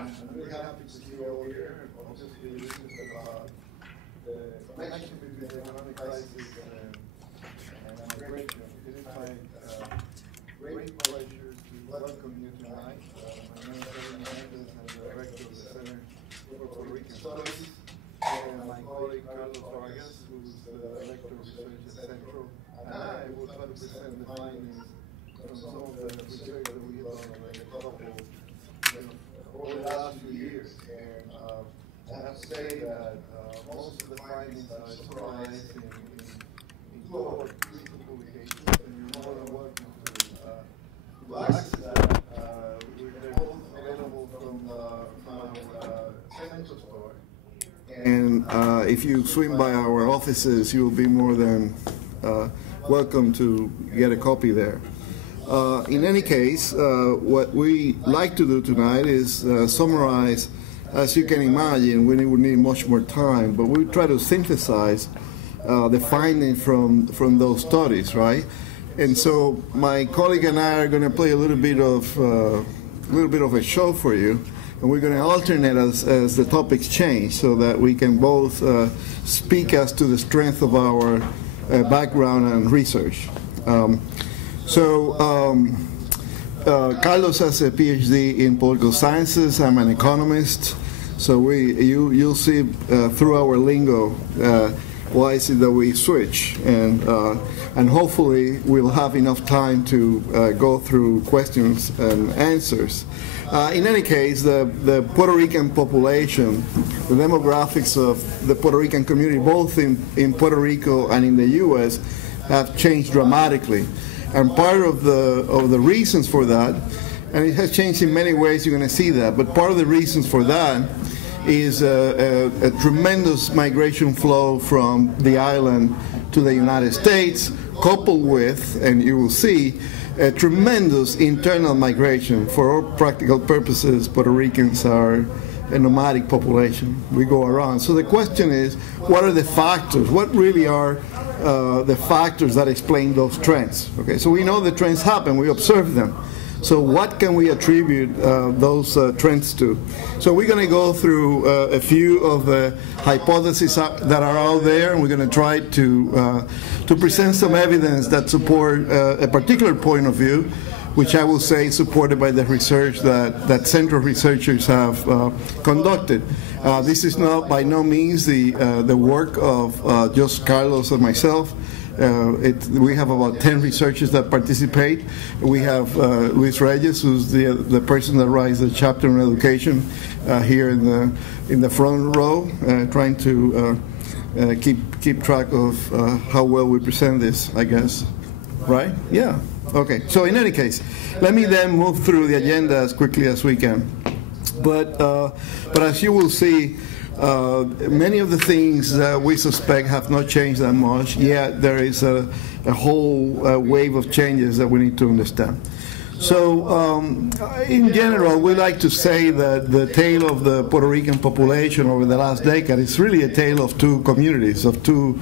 I'm really happy to see you all here. Obviously, this is about the connection between the economic crisis and migration. It is my great pleasure to welcome you tonight. My name is Edwin Melendez. I'm the director of the Center for Puerto Rican Studies, and my colleague Carlos Vargas, who's the director of Studies-Centro, and I will try to present the findings from some of the research that we've done over the last few years. And I have to say that most of the findings are summarized in two of our recent publications, and you're more than welcome to access that. They're both available from our Centro store. And if you swing by our offices, you will be more than welcome to get a copy there. In any case, what we like to do tonight is summarize. As you can imagine, we would need much more time, but we try to synthesize the findings from those studies, right? And so my colleague and I are going to play a little bit of a show for you, and we're going to alternate as the topics change, so that we can both speak as to the strength of our background and research. Carlos has a PhD in political sciences. I'm an economist. So you'll see through our lingo why is it that we switch, and hopefully we'll have enough time to go through questions and answers. In any case, the Puerto Rican population, the demographics of the Puerto Rican community, both in Puerto Rico and in the U.S., have changed dramatically. And part of the reasons for that, and it has changed in many ways, you're going to see that, but part of the reasons for that is a tremendous migration flow from the island to the United States, coupled with, and you will see, a tremendous internal migration. For all practical purposes, Puerto Ricans are a nomadic population. We go around. So the question is, what are the factors? What really are the factors that explain those trends? Okay, so we know the trends happen. We observe them. So what can we attribute those trends to? So we're going to go through a few of the hypotheses that are out there, and we're going to try to present some evidence that support a particular point of view, which I will say is supported by the research that central researchers have conducted. This is not by no means the work of just Carlos and myself. We have about 10 researchers that participate. We have Luis Reyes, who's the person that writes the chapter on education here in the front row, trying to keep track of how well we present this, I guess. Right? Yeah. Okay. So in any case, let me then move through the agenda as quickly as we can. But as you will see, many of the things that we suspect have not changed that much, yet there is a whole wave of changes that we need to understand. So in general, we like to say that the tale of the Puerto Rican population over the last decade is really a tale of two communities, of two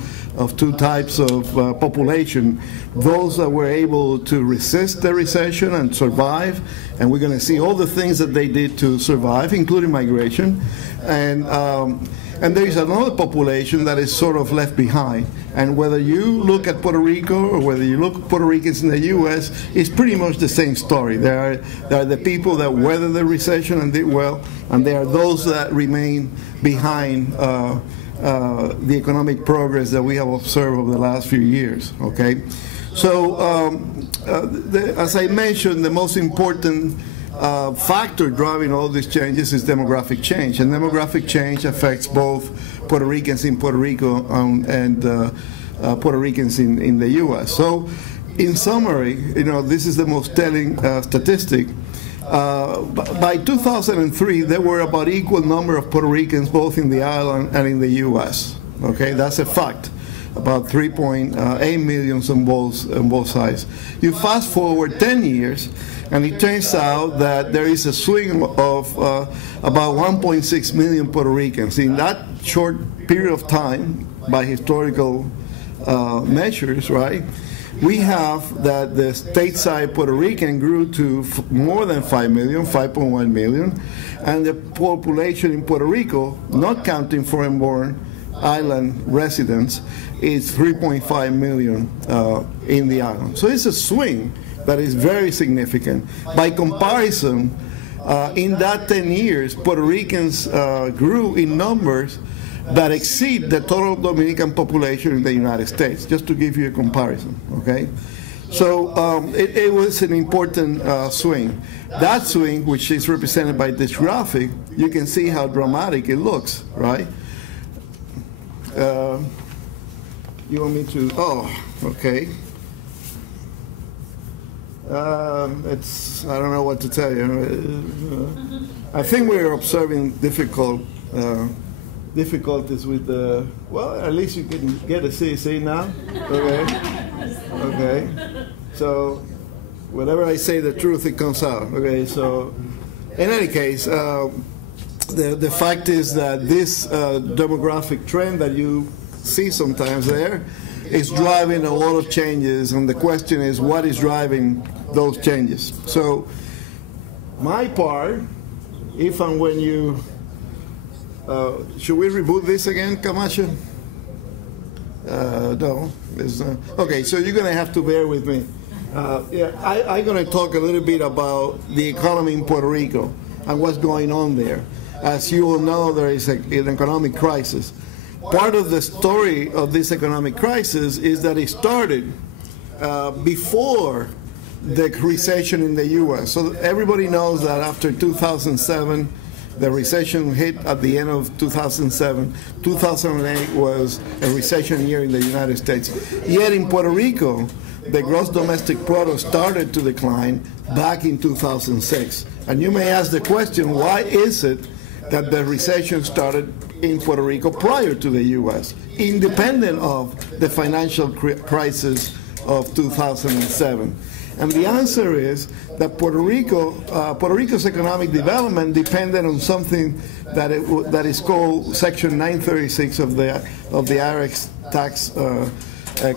types of population. Those that were able to resist the recession and survive, and we're going to see all the things that they did to survive, including migration, and there is another population that is sort of left behind. And whether you look at Puerto Rico or whether you look at Puerto Ricans in the U.S., it's pretty much the same story. There are the people that weathered the recession and did well, and there are those that remain behind the economic progress that we have observed over the last few years. Okay, so as I mentioned, the most important factor driving all these changes is demographic change, and demographic change affects both Puerto Ricans in Puerto Rico and Puerto Ricans in the U.S. So, in summary, this is the most telling statistic. By 2003, there were about equal number of Puerto Ricans both in the island and in the U.S. Okay, that's a fact. About 3.8 million on both sides. You fast forward 10 years, and it turns out that there is a swing of about 1.6 million Puerto Ricans. In that short period of time, by historical measures, right, we have that the stateside Puerto Rican grew to more than 5 million, 5.1 million, and the population in Puerto Rico, not counting foreign-born island residents, is 3.5 million in the island. So it's a swing that is very significant. By comparison, in that 10 years, Puerto Ricans grew in numbers that exceed the total Dominican population in the United States, just to give you a comparison, okay? So it was an important swing. That swing, which is represented by this graphic, you can see how dramatic it looks, right? You want me to, oh, okay. I don't know what to tell you. I think we're observing difficulties with the, well, at least you can get a see now? Okay. Okay. So, whenever I say the truth, it comes out. Okay, so, in any case, the fact is that this demographic trend that you see sometimes there is driving a lot of changes, and the question is, what is driving those changes? So, my part, if and when you, should we reboot this again, Camacho? No. Okay, so you're going to have to bear with me. Yeah, I'm going to talk a little bit about the economy in Puerto Rico and what's going on there. As you all know, there is an economic crisis. Part of the story of this economic crisis is that it started before the recession in the U.S. So everybody knows that after 2007, the recession hit at the end of 2007. 2008 was a recession year in the United States. Yet in Puerto Rico, the gross domestic product started to decline back in 2006. And you may ask the question, why is it that the recession started in Puerto Rico prior to the U.S., independent of the financial crisis of 2007? And the answer is that Puerto Rico's economic development depended on something that is called Section 936 of the IRS tax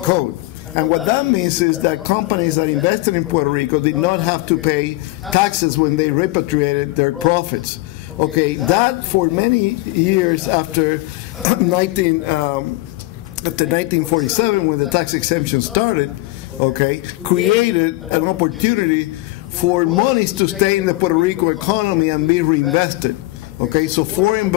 code. And what that means is that companies that invested in Puerto Rico did not have to pay taxes when they repatriated their profits. Okay, that for many years after 1947, when the tax exemption started, okay, created an opportunity for monies to stay in the Puerto Rico economy and be reinvested. Okay, so foreign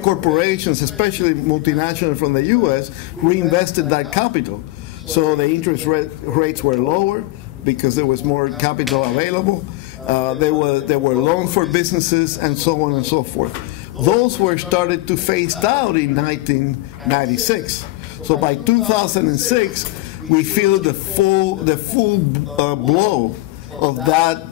corporations, especially multinational from the U.S., reinvested that capital. So the interest rates were lower because there was more capital available. There were loans for businesses and so on and so forth. Those were started to phase out in 1996. So by 2006, we feel the full blow of that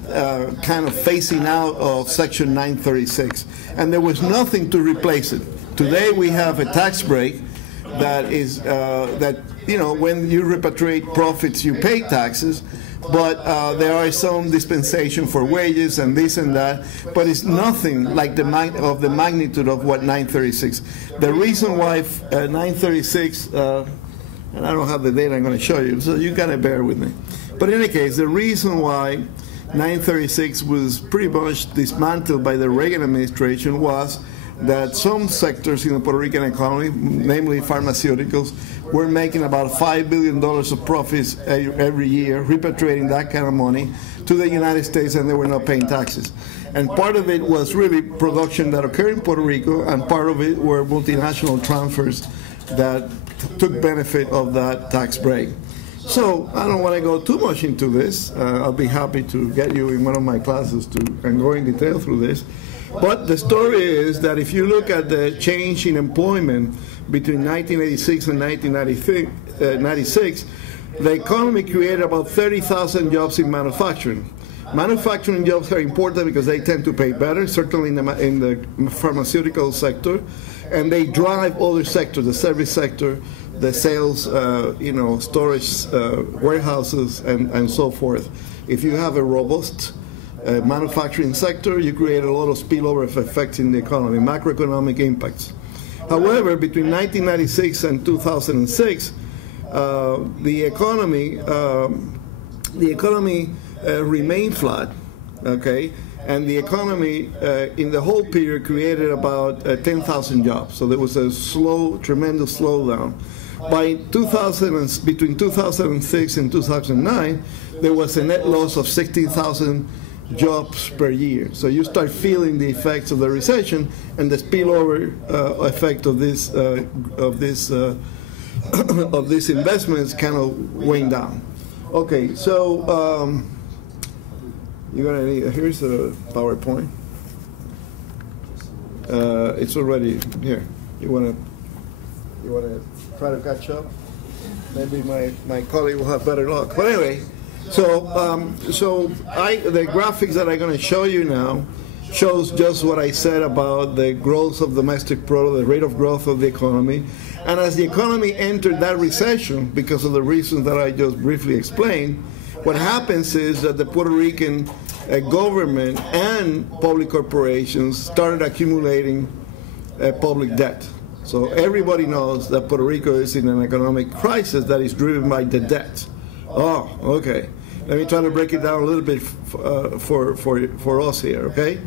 kind of phasing out of Section 936, and there was nothing to replace it. Today we have a tax break that is when you repatriate profits you pay taxes, but there are some dispensation for wages and this and that, but it's nothing like the magnitude of what 936. The reason why 936. And I don't have the data I'm going to show you, so you got to bear with me. But in any case, the reason why 936 was pretty much dismantled by the Reagan administration was that some sectors in the Puerto Rican economy, namely pharmaceuticals, were making about $5 billion of profits every year, repatriating that kind of money to the United States, and they were not paying taxes. And part of it was really production that occurred in Puerto Rico, and part of it were multinational transfers that took benefit of that tax break. So I don't want to go too much into this. I'll be happy to get you in one of my classes and go in detail through this. But the story is that if you look at the change in employment between 1986 and 1996, the economy created about 30,000 jobs in manufacturing. Manufacturing jobs are important because they tend to pay better, certainly in the pharmaceutical sector, and they drive other sectors, the service sector, the sales, storage, warehouses, and so forth. If you have a robust manufacturing sector, you create a lot of spillover effects in the economy, macroeconomic impacts. However, between 1996 and 2006, the economy remained flat, okay? And the economy in the whole period created about 10,000 jobs. So there was a tremendous slowdown. Between 2006 and 2009, there was a net loss of 16,000 jobs per year. So you start feeling the effects of the recession and the spillover effect of these investments kind of went down. Okay, so you're gonna need. Here's a PowerPoint. It's already here. You wanna try to catch up? Maybe my colleague will have better luck. But anyway. So the graphics that I'm going to show you now shows just what I said about the growth of domestic product, the rate of growth of the economy. And as the economy entered that recession, because of the reasons that I just briefly explained, what happens is that the Puerto Rican government and public corporations started accumulating public debt. So everybody knows that Puerto Rico is in an economic crisis that is driven by the debt. Oh, okay. Let me try to break it down a little bit for us here, okay?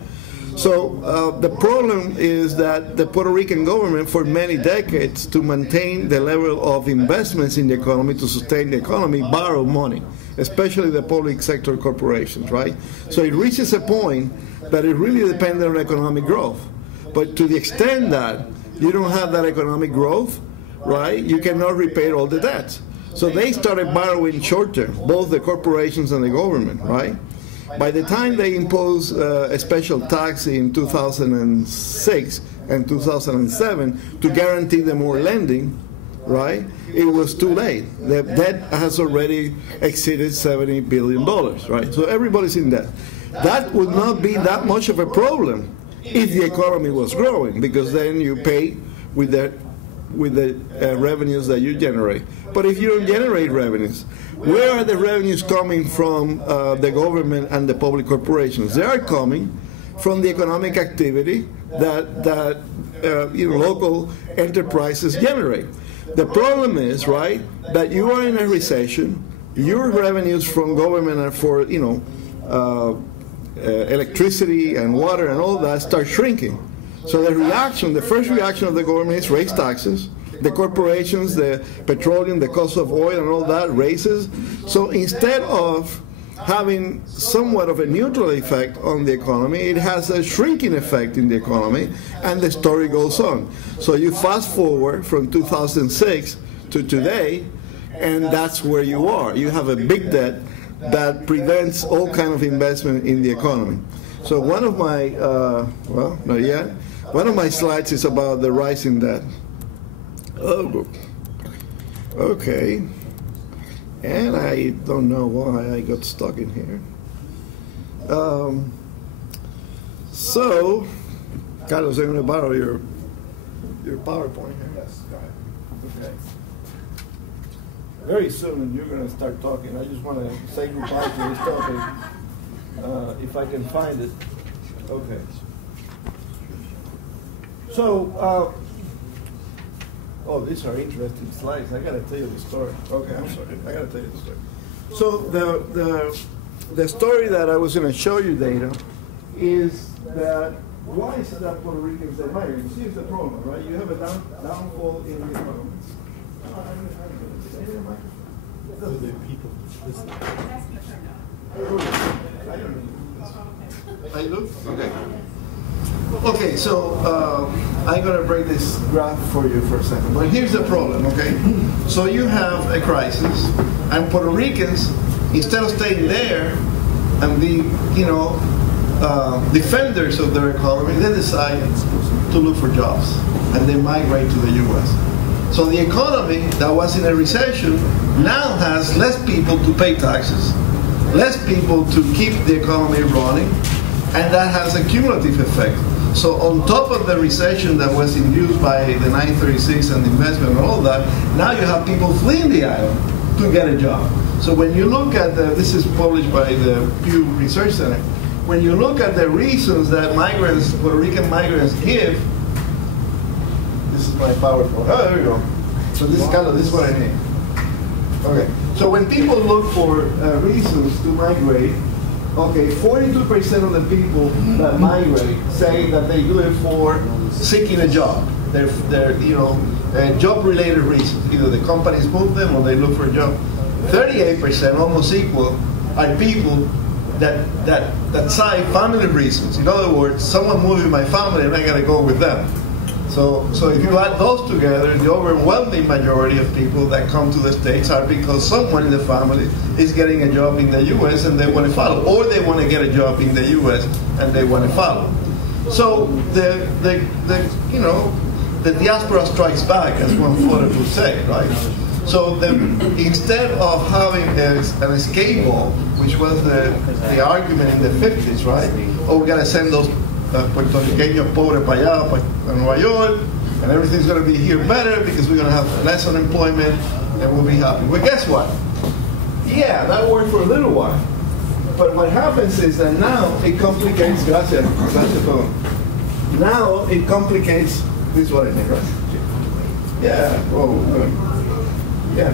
So the problem is that the Puerto Rican government, for many decades, to maintain the level of investments in the economy, to sustain the economy, borrowed money, especially the public sector corporations, right? So it reaches a point that it really depends on economic growth. But to the extent that you don't have that economic growth, right, you cannot repay all the debt. So they started borrowing short-term, both the corporations and the government, right? By the time they imposed a special tax in 2006 and 2007 to guarantee them more lending, right, it was too late. The debt has already exceeded $70 billion, right? So everybody's in debt. That would not be that much of a problem if the economy was growing, because then you pay with the revenues that you generate. But if you don't generate revenues, where are the revenues coming from the government and the public corporations? They are coming from the economic activity that local enterprises generate. The problem is, right, that you are in a recession. Your revenues from government are for electricity and water and all that start shrinking. So the first reaction of the government is raise taxes. The corporations, the petroleum, the cost of oil and all that raises. So instead of having somewhat of a neutral effect on the economy, it has a shrinking effect in the economy, and the story goes on. So you fast forward from 2006 to today, and that's where you are. You have a big debt that prevents all kind of investment in the economy. So one of my, not yet, one of my slides is about the rising debt. Oh, okay. And I don't know why I got stuck in here. So, Carlos, I'm going to borrow your PowerPoint here. Yes, go ahead. Okay. Very soon you're going to start talking. I just want to say goodbye to this topic, if I can find it. Okay. So, these are interesting slides. I got to tell you the story. Okay, I'm sorry. I got to tell you the story. So the story that I was going to show you, Dana, is that why is it that Puerto Ricans are migrate? You see, it's the problem, right? You have a downfall in the economy. People listen. I do? Okay. Okay, so I'm going to break this graph for you for a second. But here's the problem, okay? So you have a crisis, and Puerto Ricans, instead of staying there and being, defenders of their economy, they decide to look for jobs, and they migrate to the U.S. So the economy that was in a recession now has less people to pay taxes, less people to keep the economy running, and that has a cumulative effect. So on top of the recession that was induced by the 936 and investment and all that, now you have people fleeing the island to get a job. So when you look at this is published by the Pew Research Center, when you look at the reasons that migrants, Puerto Rican migrants give, this is my PowerPoint. Oh, there we go. So this is what I need. Okay, so when people look for reasons to migrate, okay, 42% of the people that migrate say that they do it for seeking a job. They're job-related reasons. Either the companies move them or they look for a job. 38%, almost equal, are people that cite family reasons. In other words, someone moving my family and I got to go with them. So if you add those together, the overwhelming majority of people that come to the States are because someone in the family is getting a job in the U.S. and they want to follow, or they want to get a job in the U.S. and they want to follow. So the diaspora strikes back, as one photo would say, right? So instead of having an escape goal, which was the argument in the 50s, right? Oh, we got to send those Puerto Ricanos pobres para allá, para Nueva York, and everything's going to be here better because we're going to have less unemployment and we'll be happy. Well, guess what? Yeah, that worked for a little while. But what happens is that now it complicates, gracias, todo. Now it complicates, this is what I mean, right? Yeah, yeah.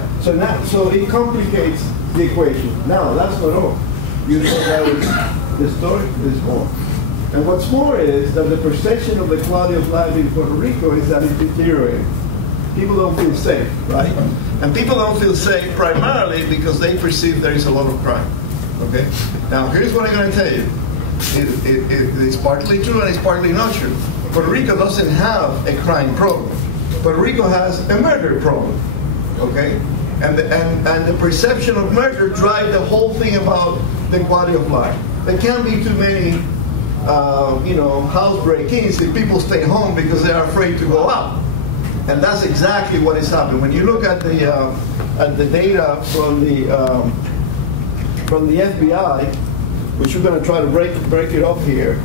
So it complicates the equation. Now, that's not all. You know that the story is more. And what's more is that the perception of the quality of life in Puerto Rico is that it's deteriorating. People don't feel safe, right? And people don't feel safe primarily because they perceive there is a lot of crime. Okay? Now, here's what I'm going to tell you. It's partly true and it's partly not true. Puerto Rico doesn't have a crime problem. Puerto Rico has a murder problem. Okay? And the perception of murder drives the whole thing about the quality of life. There can't be too many house break-ins if people stay home because they are afraid to go out. And that's exactly what is happening. When you look at the data from the FBI, which we're going to try to break it up here,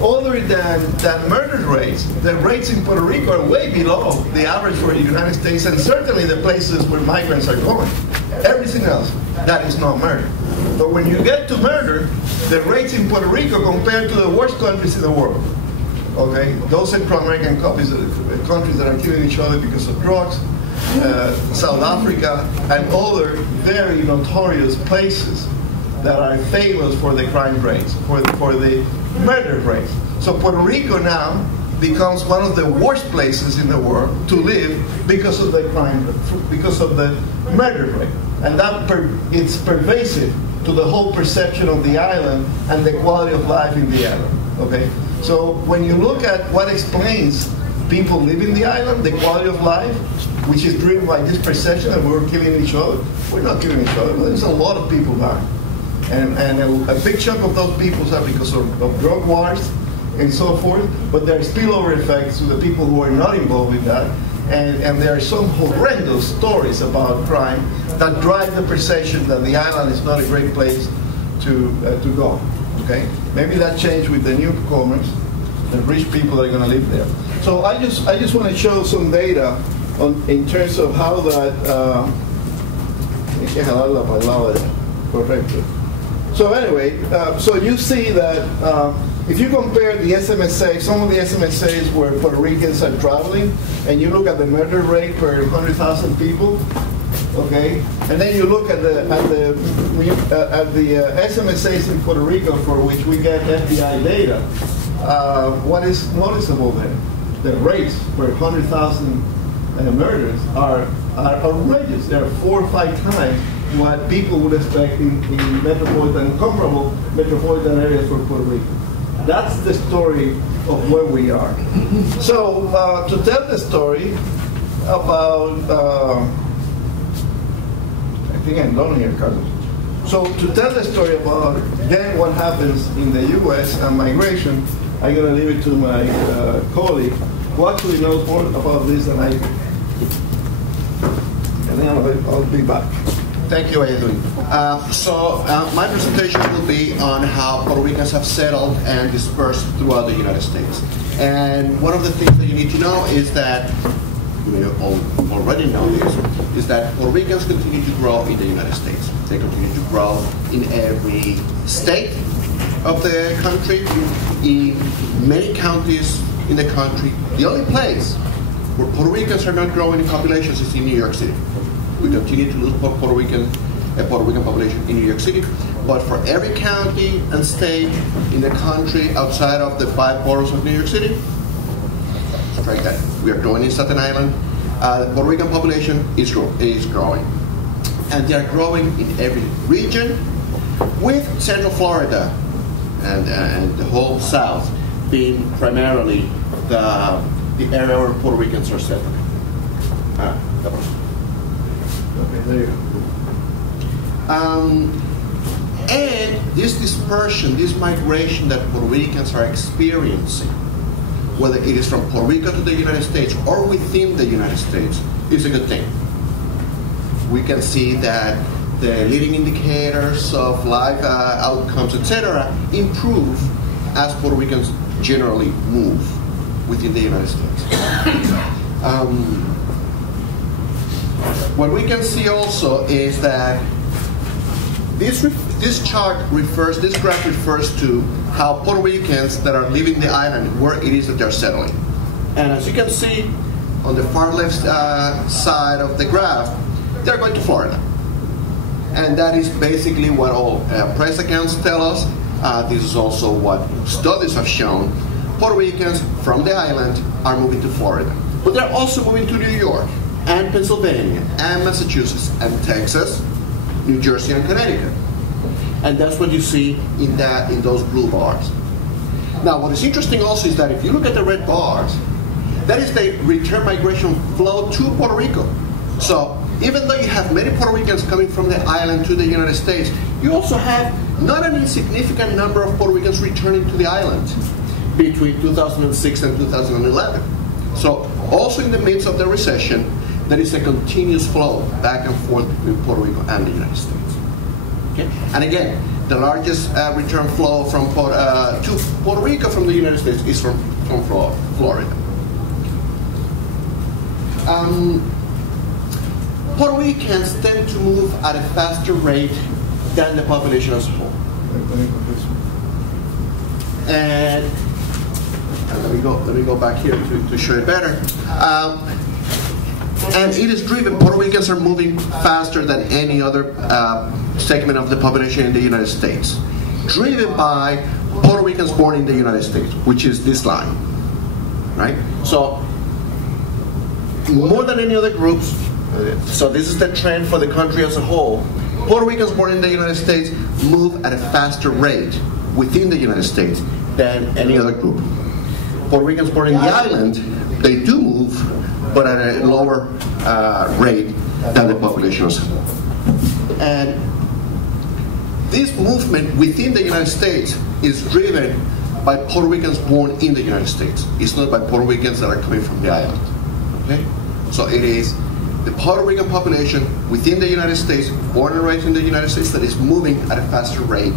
other than murder rates, the rates in Puerto Rico are way below the average for the United States and certainly the places where migrants are going. Everything else, that is not murder. But when you get to murder, the rates in Puerto Rico compared to the worst countries in the world, okay, those Central American countries that are killing each other because of drugs, South Africa, and other very notorious places that are famous for the crime rates, for the murder rates. So Puerto Rico now becomes one of the worst places in the world to live because of the crime, because of the murder rate. And it's pervasive to the whole perception of the island and the quality of life in the island. Okay? So when you look at what explains people living the island, the quality of life, which is driven by this perception that we're killing each other, we're not killing each other. There's a lot of people dying. And a big chunk of those people are because of drug wars and so forth, but there are spillover effects to the people who are not involved in that. And there are some horrendous stories about crime that drive the perception that the island is not a great place to go. Okay, maybe that changed with the newcomers, the rich people that are going to live there. So I just want to show some data in terms of how that. So anyway, so you see that if you compare the SMSA, some of the SMSAs where Puerto Ricans are traveling, and you look at the murder rate per 100,000 people, okay, and then you look at the SMSAs in Puerto Rico for which we get FBI data, what is noticeable there? The rates per 100,000 murders are outrageous. They're 4 or 5 times what people would expect in comparable metropolitan areas for Puerto Rico. That's the story of where we are. So to tell the story about, I think I'm done here, Carlos. So to tell the story about then what happens in the U.S. and migration, I'm going to leave it to my colleague, who actually knows more about this than I do. And then I'll be back. Thank you, Edwin. My presentation will be on how Puerto Ricans have settled and dispersed throughout the United States. And one of the things that you need to know is that, you may already know this, is that Puerto Ricans continue to grow in the United States. They continue to grow in every state of the country, in many counties in the country. The only place where Puerto Ricans are not growing in populations is in New York City. We continue to lose Puerto Rican population in New York City. But for every county and state in the country outside of the 5 boroughs of New York City, strike that. We are growing in Staten Island. The Puerto Rican population is growing. And they are growing in every region, with Central Florida and the whole South being primarily the area where Puerto Ricans are settling. Okay, there you go. And this dispersion, this migration that Puerto Ricans are experiencing, whether it is from Puerto Rico to the United States or within the United States, is a good thing. We can see that the leading indicators of life outcomes, etc., improve as Puerto Ricans generally move within the United States. What we can see also is that this graph refers to how Puerto Ricans that are leaving the island, where it is that they're settling. And as you can see on the far left side of the graph, they're going to Florida. And that is basically what all press accounts tell us. This is also what studies have shown. Puerto Ricans from the island are moving to Florida. But they're also moving to New York, and Pennsylvania, and Massachusetts, and Texas, New Jersey, and Connecticut. And that's what you see in those blue bars. Now, what is interesting also is that if you look at the red bars, that is the return migration flow to Puerto Rico. So even though you have many Puerto Ricans coming from the island to the United States, you also have not an insignificant number of Puerto Ricans returning to the island between 2006 and 2011. So also in the midst of the recession, there is a continuous flow back and forth between Puerto Rico and the United States. Okay? And again, the largest return flow from to Puerto Rico from the United States is from Florida. Puerto Ricans tend to move at a faster rate than the population as a whole. And let me go back here to show it better. And it is driven, Puerto Ricans are moving faster than any other segment of the population in the United States, driven by Puerto Ricans born in the United States, which is this line, right? So more than any other groups, so this is the trend for the country as a whole, Puerto Ricans born in the United States move at a faster rate within the United States than any other group. Puerto Ricans born in the island, they do move, but at a lower rate than the population as a whole. And this movement within the United States is driven by Puerto Ricans born in the United States. It's not by Puerto Ricans that are coming from the island. Okay? So it is the Puerto Rican population within the United States, born and raised in the United States, that is moving at a faster rate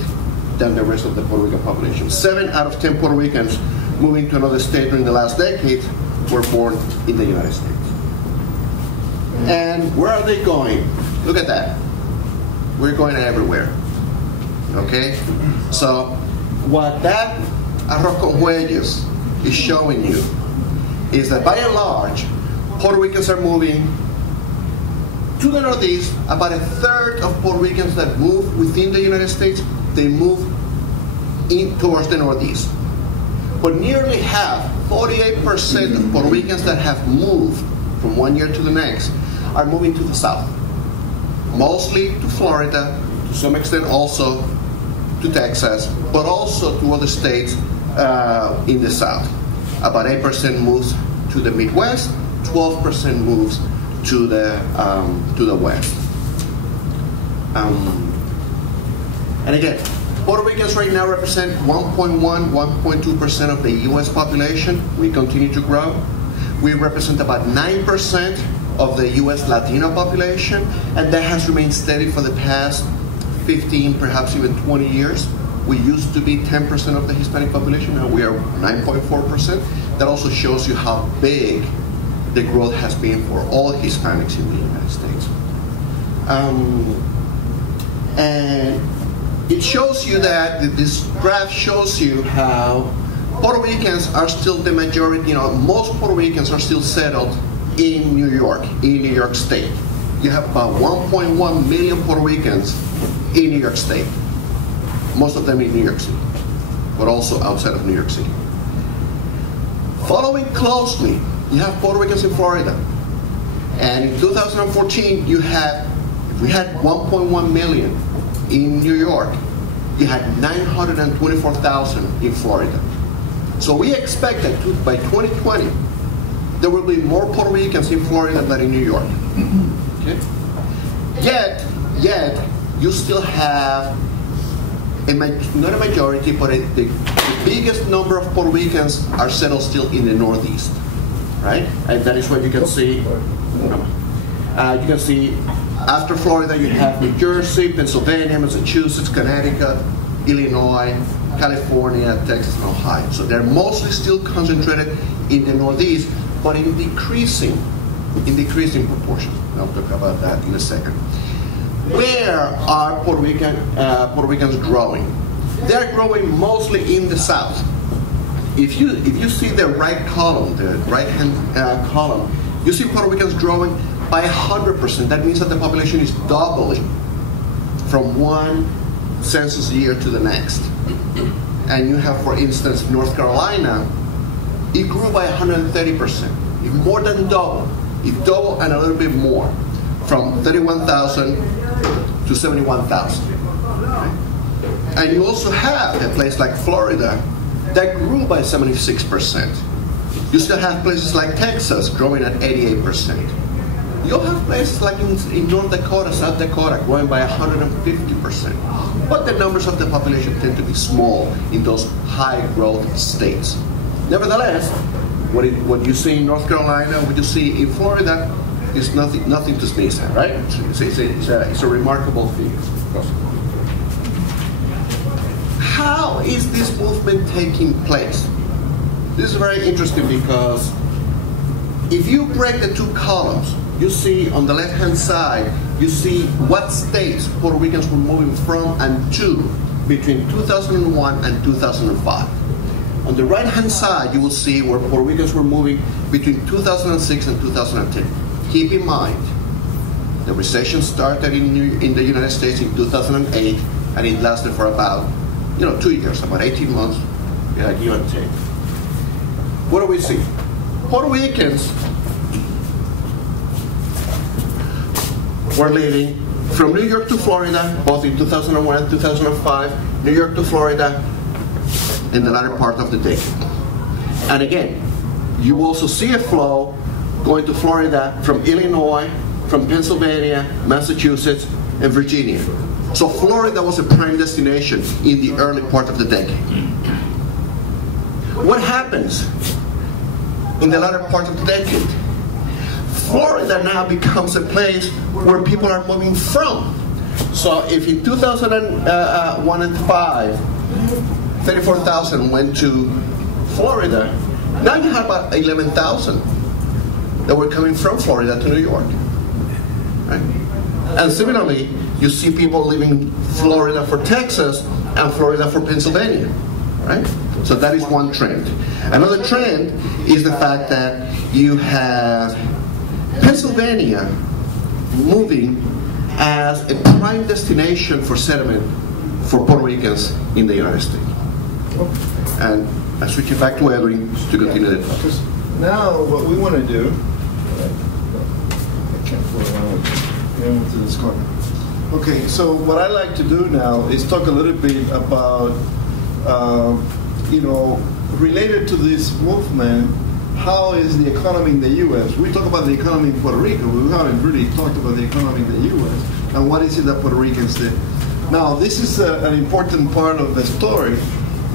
than the rest of the Puerto Rican population. 7 out of 10 Puerto Ricans moving to another state during the last decade were born in the United States. And where are they going? Look at that. We're going everywhere. Okay? So what that arroz con huellas is showing you is that by and large, Puerto Ricans are moving to the Northeast. About a third of Puerto Ricans that move within the United States, they move in towards the Northeast. But nearly half, 48% of Puerto Ricans that have moved from one year to the next are moving to the South. Mostly to Florida, to some extent also to Texas, but also to other states in the South. About 8% moves to the Midwest, 12% moves to the West. And again, Puerto Ricans right now represent 1.1, 1.2% of the U.S. population. We continue to grow. We represent about 9% of the U.S. Latino population, and that has remained steady for the past 15, perhaps even 20 years. We used to be 10% of the Hispanic population, now we are 9.4%. That also shows you how big the growth has been for all Hispanics in the United States. And it shows you that, this graph shows you how Puerto Ricans are still the majority, most Puerto Ricans are still settled in New York State. you have about 1.1 million Puerto Ricans in New York State. Most of them in New York City, but also outside of New York City. Following closely, you have Puerto Ricans in Florida. And in 2014, we had 1.1 million in New York. You had 924,000 in Florida. So we expect that by 2020, there will be more Puerto Ricans in Florida than in New York. Okay? Yet, you still have, not a majority, but the biggest number of Puerto Ricans are settled still in the Northeast, right? And that is what you can see. You can see after Florida, you have New Jersey, Pennsylvania, Massachusetts, Connecticut, Illinois, California, Texas, and Ohio. So they're mostly still concentrated in the Northeast, but in decreasing proportion. I'll talk about that in a second. Where are Puerto Ricans growing? They're growing mostly in the South. If you see the right column, the right-hand column, you see Puerto Ricans growing by 100%. That means that the population is doubling from one census year to the next. And you have, for instance, North Carolina, it grew by 130%. It more than doubled. It doubled and a little bit more, from 31,000 to 71,000. And you also have a place like Florida that grew by 76%. You still have places like Texas growing at 88%. You'll have places like in North Dakota, South Dakota, growing by 150%. But the numbers of the population tend to be small in those high growth states. Nevertheless, what you see in North Carolina, what you see in Florida, is nothing to sneeze at, right? It's a remarkable figure. How is this movement taking place? This is very interesting because if you break the two columns, you see on the left-hand side, you see what states Puerto Ricans were moving from and to between 2001 and 2005. On the right-hand side, you will see where Puerto Ricans were moving between 2006 and 2010. Keep in mind, the recession started in the United States in 2008, and it lasted for about 2 years, about 18 months, give and take. What do we see? Puerto Ricans were leaving from New York to Florida, both in 2001 and 2005, New York to Florida in the latter part of the decade. And again, you also see a flow going to Florida from Illinois, from Pennsylvania, Massachusetts, and Virginia. So Florida was a prime destination in the early part of the decade. What happens in the latter part of the decade? Florida now becomes a place where people are moving from. So if in 2001 and 5, 34,000 went to Florida, now you have about 11,000 that were coming from Florida to New York. Right? And similarly, you see people leaving Florida for Texas and Florida for Pennsylvania. Right? So that is one trend. Another trend is the fact that you have Pennsylvania moving as a prime destination for settlement for Puerto Ricans in the United States. And I switch it back to Edwin to continue the talk. Now, what we want to do, I can't fool around with this corner. Okay, so what I like to do now is talk a little bit about, related to this movement, how is the economy in the U.S.? We talk about the economy in Puerto Rico, but we haven't really talked about the economy in the U.S. and what is it that Puerto Ricans did. Now, this is an important part of the story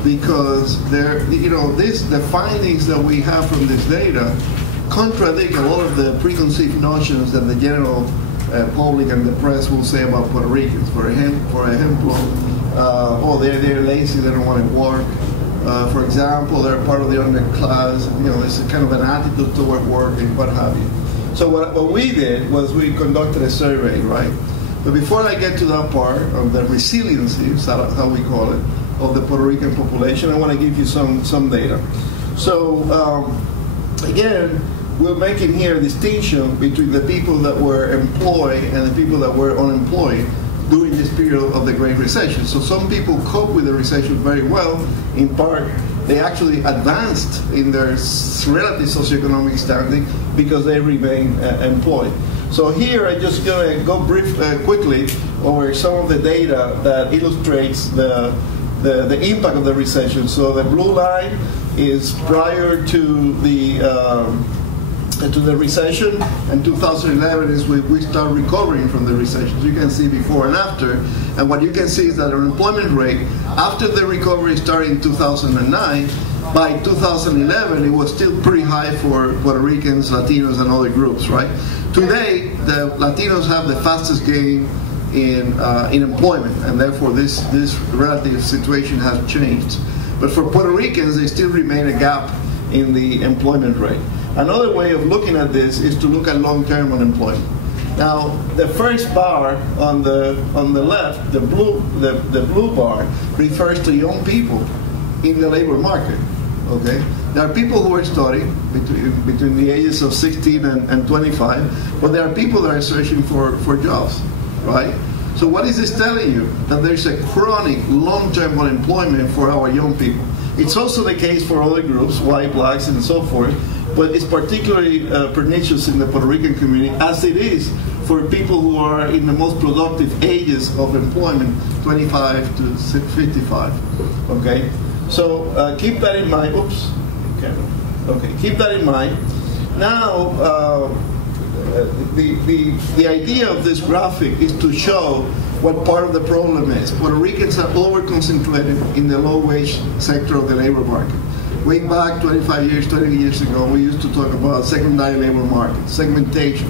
because the findings that we have from this data contradict a lot of the preconceived notions that the general public and the press will say about Puerto Ricans. For example, they're lazy, they don't want to work. For example, they're part of the underclass. There's a kind of an attitude toward work and what have you. So what we did was we conducted a survey, right? But before I get to that part of the resiliency, how we call it, of the Puerto Rican population, I want to give you some data. So again, we're making here a distinction between the people that were employed and the people that were unemployed during this period of the Great Recession. So some people cope with the recession very well. In part, they actually advanced in their relative socioeconomic standing because they remain employed. So here I'm just going to go quickly over some of the data that illustrates the impact of the recession. So the blue line is prior to the recession, and 2011 is when we start recovering from the recession. So you can see before and after, and what you can see is that our unemployment rate after the recovery started in 2009, by 2011 it was still pretty high for Puerto Ricans, Latinos, and other groups, right? Today, the Latinos have the fastest gain in employment, and therefore this relative situation has changed. But for Puerto Ricans, there still remain a gap in the employment rate. Another way of looking at this is to look at long-term unemployment. Now, the first bar on the left, the blue bar, refers to young people in the labor market. Okay, there are people who are studying between the ages of 16 and 25, but there are people that are searching for jobs, right? So what is this telling you? That there's a chronic long-term unemployment for our young people. It's also the case for other groups, white, blacks, and so forth, but it's particularly pernicious in the Puerto Rican community, as it is for people who are in the most productive ages of employment, 25 to 55, okay? So keep that in mind. Oops. Okay. Keep that in mind. Now, the idea of this graphic is to show what part of the problem is. Puerto Ricans are over-concentrated in the low-wage sector of the labor market. Way back 25 years, 20 years ago, we used to talk about secondary labor market, segmentation.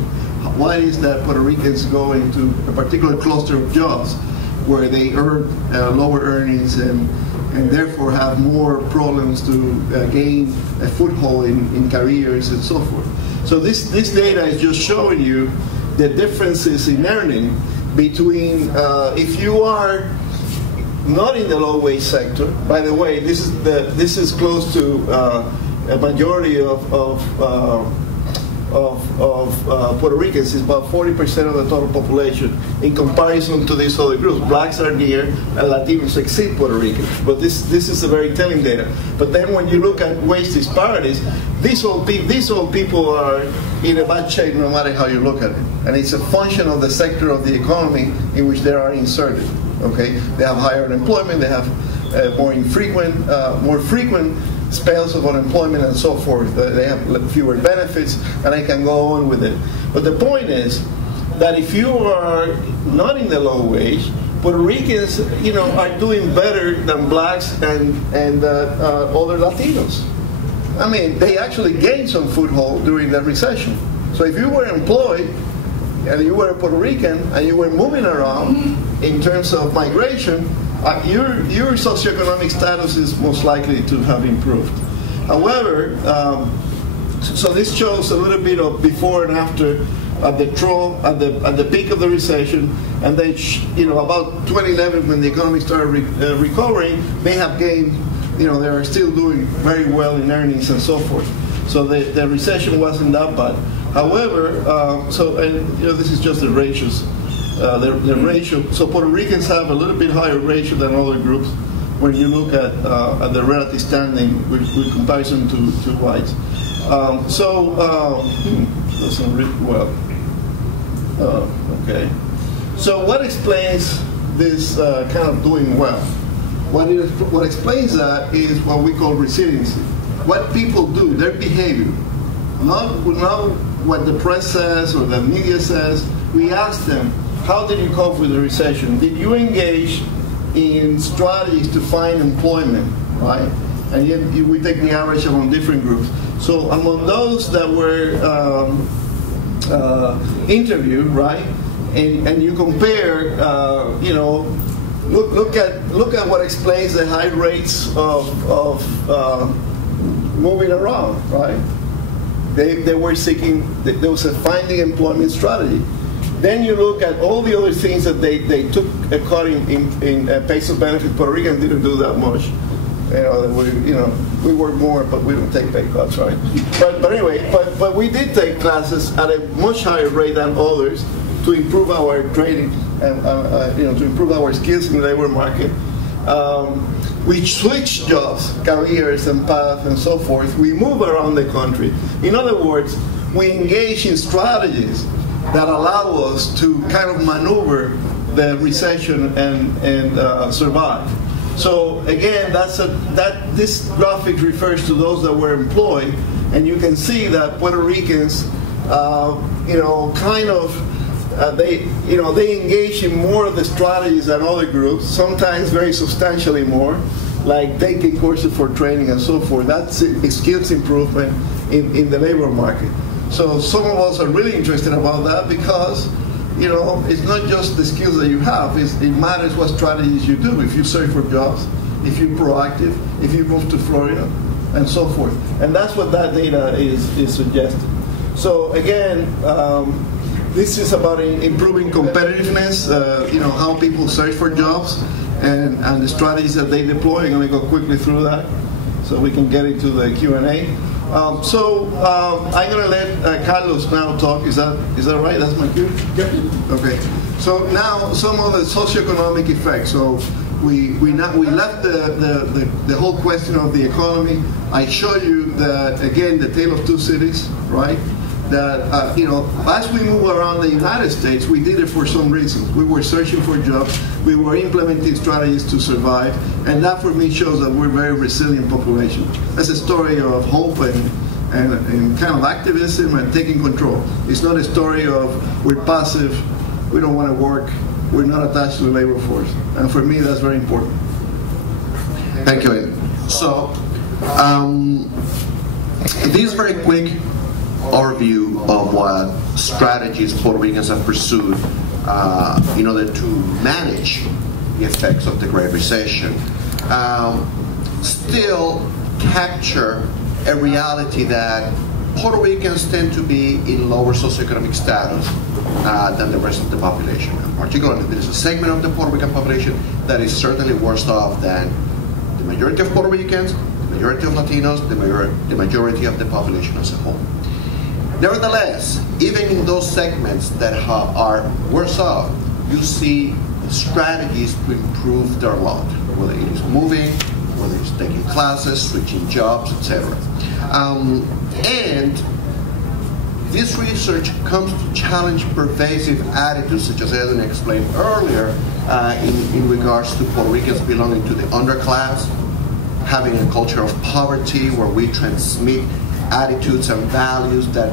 Why is that Puerto Ricans go into a particular cluster of jobs where they earn lower earnings and therefore have more problems to gain a foothold in careers and so forth. So this data is just showing you the differences in earning between if you are not in the low-wage sector. By the way, this is close to a majority of Puerto Ricans. Is about 40% of the total population in comparison to these other groups. Blacks are near, and Latinos exceed Puerto Ricans. But this is a very telling data. But then when you look at wage disparities, these old people are in a bad shape no matter how you look at it. And it's a function of the sector of the economy in which they are inserted. Okay, they have higher unemployment, they have more frequent spells of unemployment and so forth. They have fewer benefits, and I can go on with it. But the point is that if you are not in the low wage, Puerto Ricans, are doing better than blacks and other Latinos. I mean, they actually gained some foothold during the recession. So if you were employed and you were a Puerto Rican and you were moving around in terms of migration, your socioeconomic status is most likely to have improved. However, so this shows a little bit of before and after at the trough, at the peak of the recession, and then about 2011 when the economy started recovering, they have gained. They are still doing very well in earnings and so forth. So the recession wasn't that bad. However, this is just the ratios. The ratio. So Puerto Ricans have a little bit higher ratio than other groups when you look at the relative standing with comparison to whites. Doesn't read well. Okay. So what explains this kind of doing well? What explains that is what we call resiliency. What people do, their behavior, not what the press says or the media says. We ask them, how did you cope with the recession? Did you engage in strategies to find employment, right? And yet we take the average among different groups. So among those that were interviewed, right, and you compare, look at what explains the high rates of moving around, right? They were seeking. There was a finding employment strategy. Then you look at all the other things that they took a cut in pays of benefit. Puerto Ricans didn't do that much. We work more, but we don't take pay cuts, right? But anyway, but we did take classes at a much higher rate than others to improve our training and to improve our skills in the labor market. We switch jobs, careers, and paths, and so forth. We move around the country. In other words, we engage in strategies that allow us to kind of maneuver the recession and survive. So again, this graphic refers to those that were employed, and you can see that Puerto Ricans, they engage in more of the strategies than other groups, sometimes very substantially more, like taking courses for training and so forth. That's a skills improvement in the labor market. So some of us are really interested about that because, it's not just the skills that you have, it matters what strategies you do. If you search for jobs, if you're proactive, if you move to Florida, and so forth. And that's what that data is suggesting. So again, this is about improving competitiveness, how people search for jobs and the strategies that they deploy. I'm going to go quickly through that so we can get into the Q&A. I'm going to let Carlos now talk. Is that right? That's my cue? Yep. Okay. So now some of the socioeconomic effects. So we left the whole question of the economy. I show you that, again, the tale of two cities, right? That, as we move around the United States, we did it for some reasons. We were searching for jobs, we were implementing strategies to survive, and that for me shows that we're a very resilient population. That's a story of hope and kind of activism and taking control. It's not a story of we're passive, we don't want to work, we're not attached to the labor force. And for me, that's very important. Thank you, Ed. So, this very quick overview of what strategies Puerto Ricans have pursued in order to manage the effects of the Great Recession still capture a reality that Puerto Ricans tend to be in lower socioeconomic status than the rest of the population. And particularly, there is a segment of the Puerto Rican population that is certainly worse off than the majority of Puerto Ricans, the majority of Latinos, the majority of the population as a whole. Nevertheless, even in those segments that are worse off, you see strategies to improve their lot, whether it is moving, whether it's taking classes, switching jobs, etc. And this research comes to challenge pervasive attitudes, such as Edwin explained earlier, in regards to Puerto Ricans belonging to the underclass, having a culture of poverty where we transmit attitudes and values that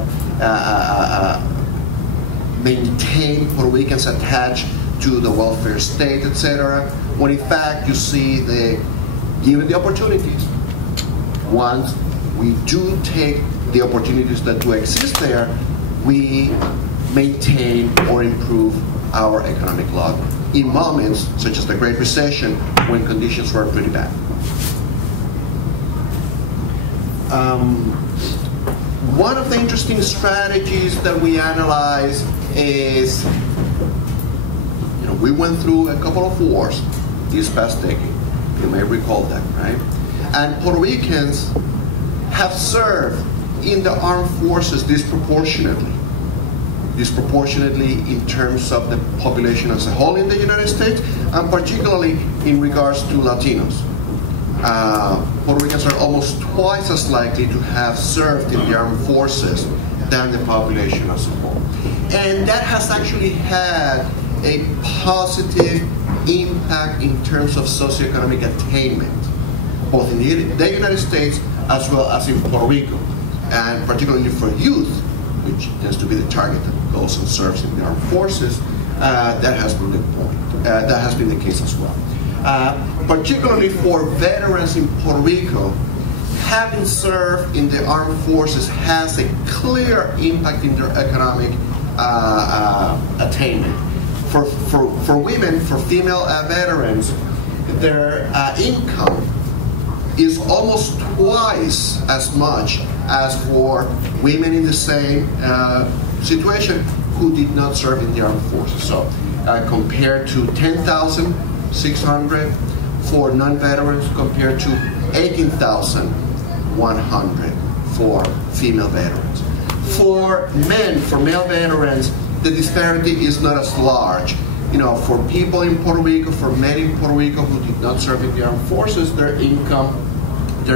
maintain Puerto Ricans attached to the welfare state, etc. When in fact you see given the opportunities, once we do take the opportunities that do exist there, we maintain or improve our economic lot in moments such as the Great Recession when conditions were pretty bad. One of the interesting strategies that we analyze is, we went through a couple of wars this past decade. You may recall that, right? And Puerto Ricans have served in the armed forces disproportionately in terms of the population as a whole in the United States, and particularly in regards to Latinos. Puerto Ricans are almost twice as likely to have served in the armed forces than the population as a whole. And that has actually had a positive impact in terms of socioeconomic attainment, both in the United States as well as in Puerto Rico, and particularly for youth, which tends to be the target that goes and serves in the armed forces. That has been the point. That has been the case as well. Particularly for veterans in Puerto Rico, having served in the armed forces has a clear impact in their economic attainment. For women, for female veterans, their income is almost twice as much as for women in the same situation who did not serve in the armed forces. So compared to 10,600 for non-veterans compared to 18,100 for female veterans. For men, for male veterans, the disparity is not as large. You know, for people in Puerto Rico, for men in Puerto Rico who did not serve in the armed forces, their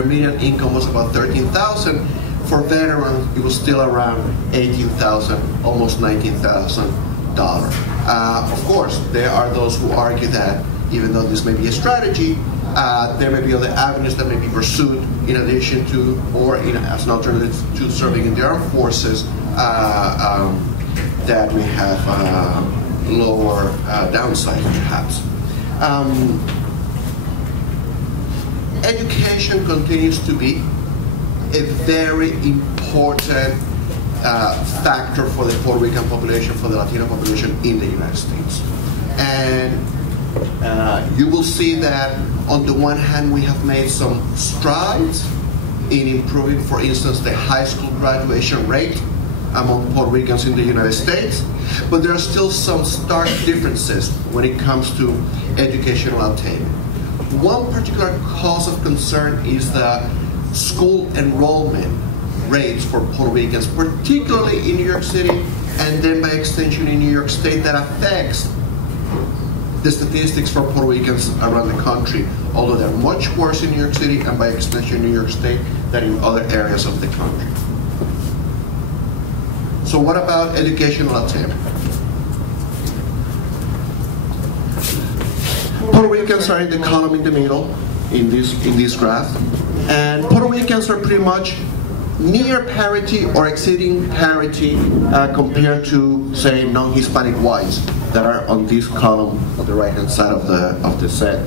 median income was about $13,000. For veterans, it was still around $18,000, almost $19,000. Of course, there are those who argue that even though this may be a strategy, there may be other avenues that may be pursued in addition to, or as an alternative to serving in the armed forces, that may have lower downside, perhaps. Education continues to be a very important factor for the Puerto Rican population, for the Latino population in the United States. And you will see that on the one hand, we have made some strides in improving, for instance, the high school graduation rate among Puerto Ricans in the United States, but there are still some stark differences when it comes to educational attainment. One particular cause of concern is the school enrollment rates for Puerto Ricans, particularly in New York City, and then by extension in New York State, that affects the statistics for Puerto Ricans around the country, although they're much worse in New York City and by extension in New York State than in other areas of the country. So what about educational attainment? Puerto Ricans are in the column in the middle in this graph, and Puerto Ricans are pretty much near parity or exceeding parity compared to, say, non-Hispanic whites that are on this column on the right-hand side of the set.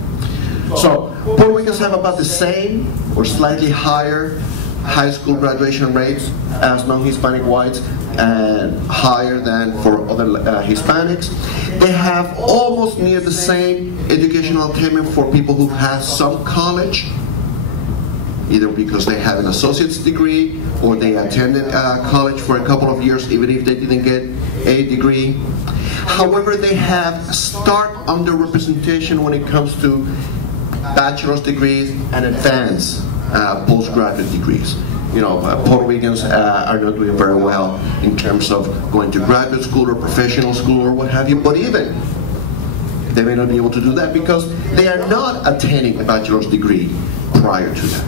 So Puerto Ricans have about the same or slightly higher high school graduation rates as non-Hispanic whites and higher than for other Hispanics. They have almost near the same educational attainment for people who have some college, either because they have an associate's degree or they attended college for a couple of years even if they didn't get a degree. However, they have stark underrepresentation when it comes to bachelor's degrees and advanced postgraduate degrees. You know, Puerto Ricans are not doing very well in terms of going to graduate school or professional school or what have you, but even they may not be able to do that because they are not attaining a bachelor's degree prior to that.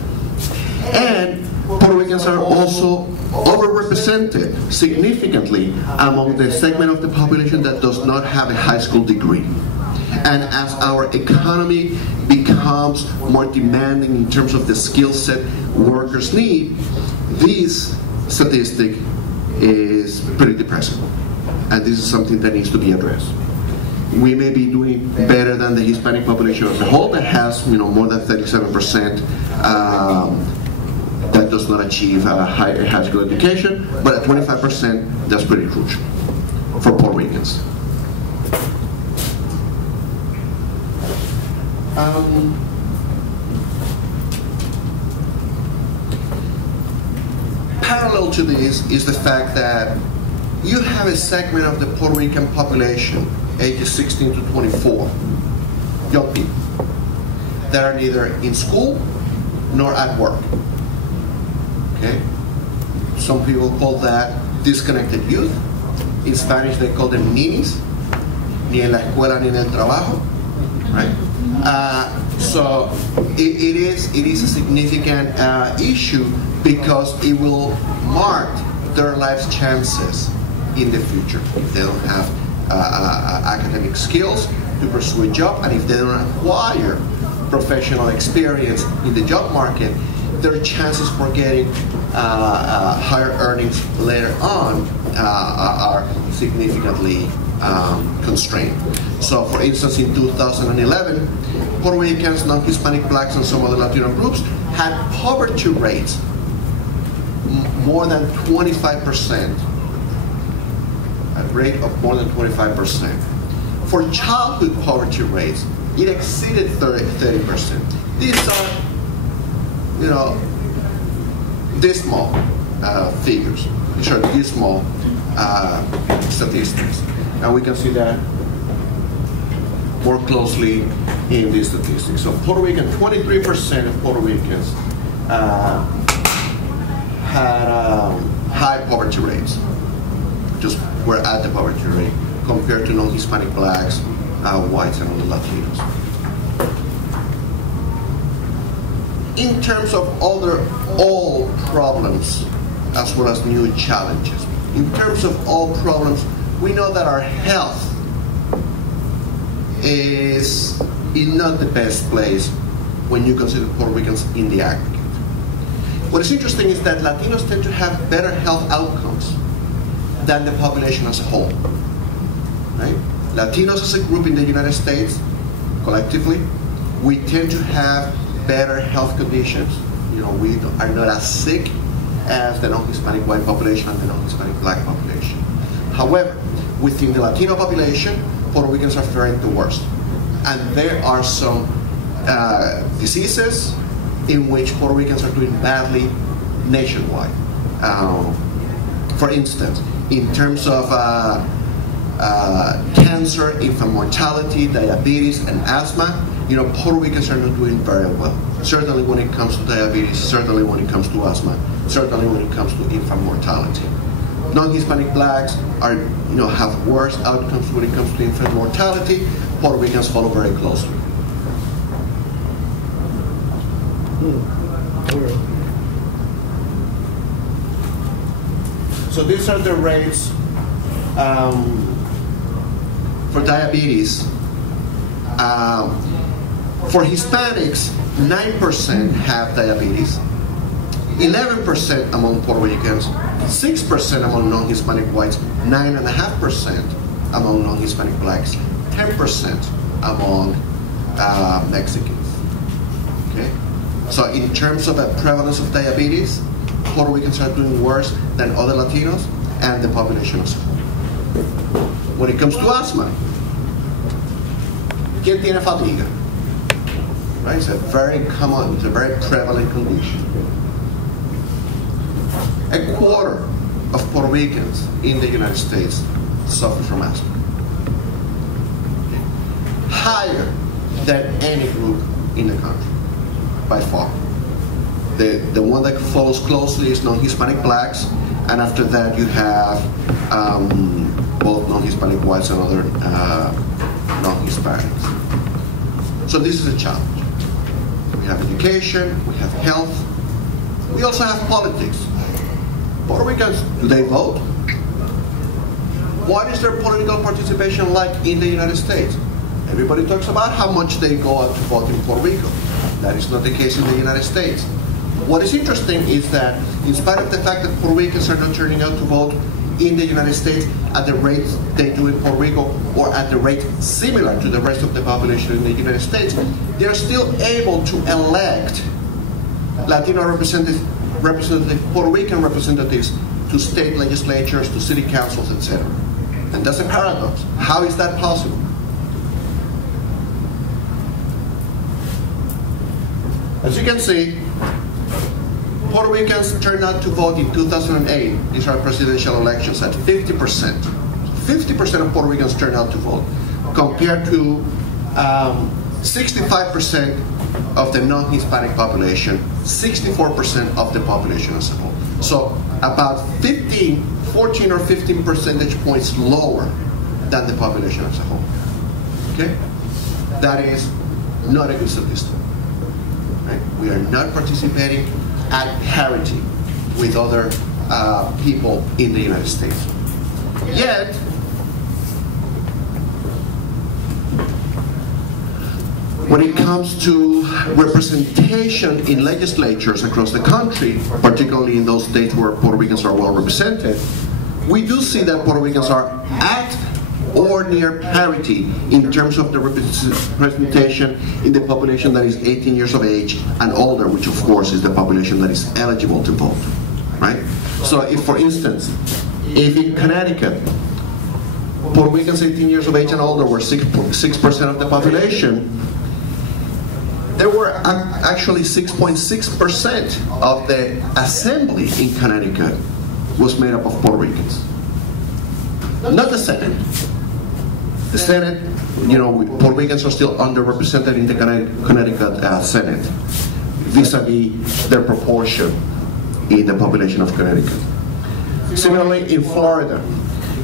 And Puerto Ricans are also overrepresented significantly among the segment of the population that does not have a high school degree. And as our economy becomes more demanding in terms of the skill set workers need, this statistic is pretty depressing. And this is something that needs to be addressed. We may be doing better than the Hispanic population as a whole that has, more than 37% that does not achieve a high school education, but at 25%, that's pretty crucial for Puerto Ricans. Parallel to this is the fact that you have a segment of the Puerto Rican population, ages 16 to 24, young people, that are neither in school nor at work. Okay? Some people call that disconnected youth. In Spanish, they call them ninis, ni en la escuela ni en el trabajo. Right? So it is a significant issue because it will mark their life's chances in the future if they don't have academic skills to pursue a job, and if they don't acquire professional experience in the job market, their chances for getting higher earnings later on are significantly constrained. So, for instance, in 2011, Puerto Ricans, non-Hispanic blacks, and some other Latino groups had poverty rates more than 25%, a rate of more than 25%. For childhood poverty rates, it exceeded 30%. These are, dismal figures. These are dismal statistics. And we can see that more closely in these statistics. So Puerto Rican, 23% of Puerto Ricans had high poverty rates, just were at the poverty rate, compared to non-Hispanic blacks, whites, and other Latinos. In terms of other old problems, as well as new challenges, in terms of old problems, we know that our health is not the best place when you consider Puerto Ricans in the aggregate. What is interesting is that Latinos tend to have better health outcomes than the population as a whole. Right? Latinos as a group in the United States, collectively, we tend to have better health conditions. You know, we are not as sick as the non-Hispanic white population and the non-Hispanic black population. However, within the Latino population, Puerto Ricans are faring the worst. And there are some diseases in which Puerto Ricans are doing badly nationwide. For instance, in terms of cancer, infant mortality, diabetes, and asthma, you know, Puerto Ricans are not doing very well. Certainly when it comes to diabetes, certainly when it comes to asthma, certainly when it comes to infant mortality. Non-Hispanic blacks are, you know, have worse outcomes when it comes to infant mortality. Puerto Ricans follow very closely. So these are the rates for diabetes. For Hispanics, 9% have diabetes, 11% among Puerto Ricans, 6% among non-Hispanic whites, 9.5% among non-Hispanic blacks, 10% among Mexicans. Okay? So in terms of the prevalence of diabetes, Puerto Ricans are doing worse than other Latinos and the population as a whole. When it comes to asthma, ¿quién tiene fatiga? Right? It's a very common, it's a very prevalent condition. A quarter of Puerto Ricans in the United States suffer from asthma. Okay. Higher than any group in the country, by far. The one that follows closely is non-Hispanic blacks, and after that you have both non-Hispanic whites and other non-Hispanics. So this is a challenge. We have education, we have health, we also have politics. Puerto Ricans, do they vote? What is their political participation like in the United States? Everybody talks about how much they go out to vote in Puerto Rico. That is not the case in the United States. What is interesting is that in spite of the fact that Puerto Ricans are not turning out to vote in the United States at the rate they do in Puerto Rico, or at the rate similar to the rest of the population in the United States, they are still able to elect Latino representatives, Puerto Rican representatives to state legislatures, to city councils, etc. And that's a paradox. How is that possible? As you can see, Puerto Ricans turned out to vote in 2008. These are presidential elections at 50%. 50% of Puerto Ricans turned out to vote, compared to 65% of the non-Hispanic population, 64% of the population as a whole. So about 14 or 15 percentage points lower than the population as a whole. Okay? That is not a good statistic. Right? We are not participating at parity with other people in the United States. Yet, when it comes to representation in legislatures across the country, particularly in those states where Puerto Ricans are well represented, we do see that Puerto Ricans are at or near parity in terms of the representation in the population that is 18 years of age and older, which of course is the population that is eligible to vote, right? So if, for instance, if in Connecticut, Puerto Ricans 18 years of age and older were 6% of the population, there were actually 6.6% of the assembly in Connecticut was made up of Puerto Ricans. Not the Senate, The Senate, Puerto Ricans are still underrepresented in the Connecticut Senate, vis-a-vis their proportion in the population of Connecticut. Similarly, in Florida,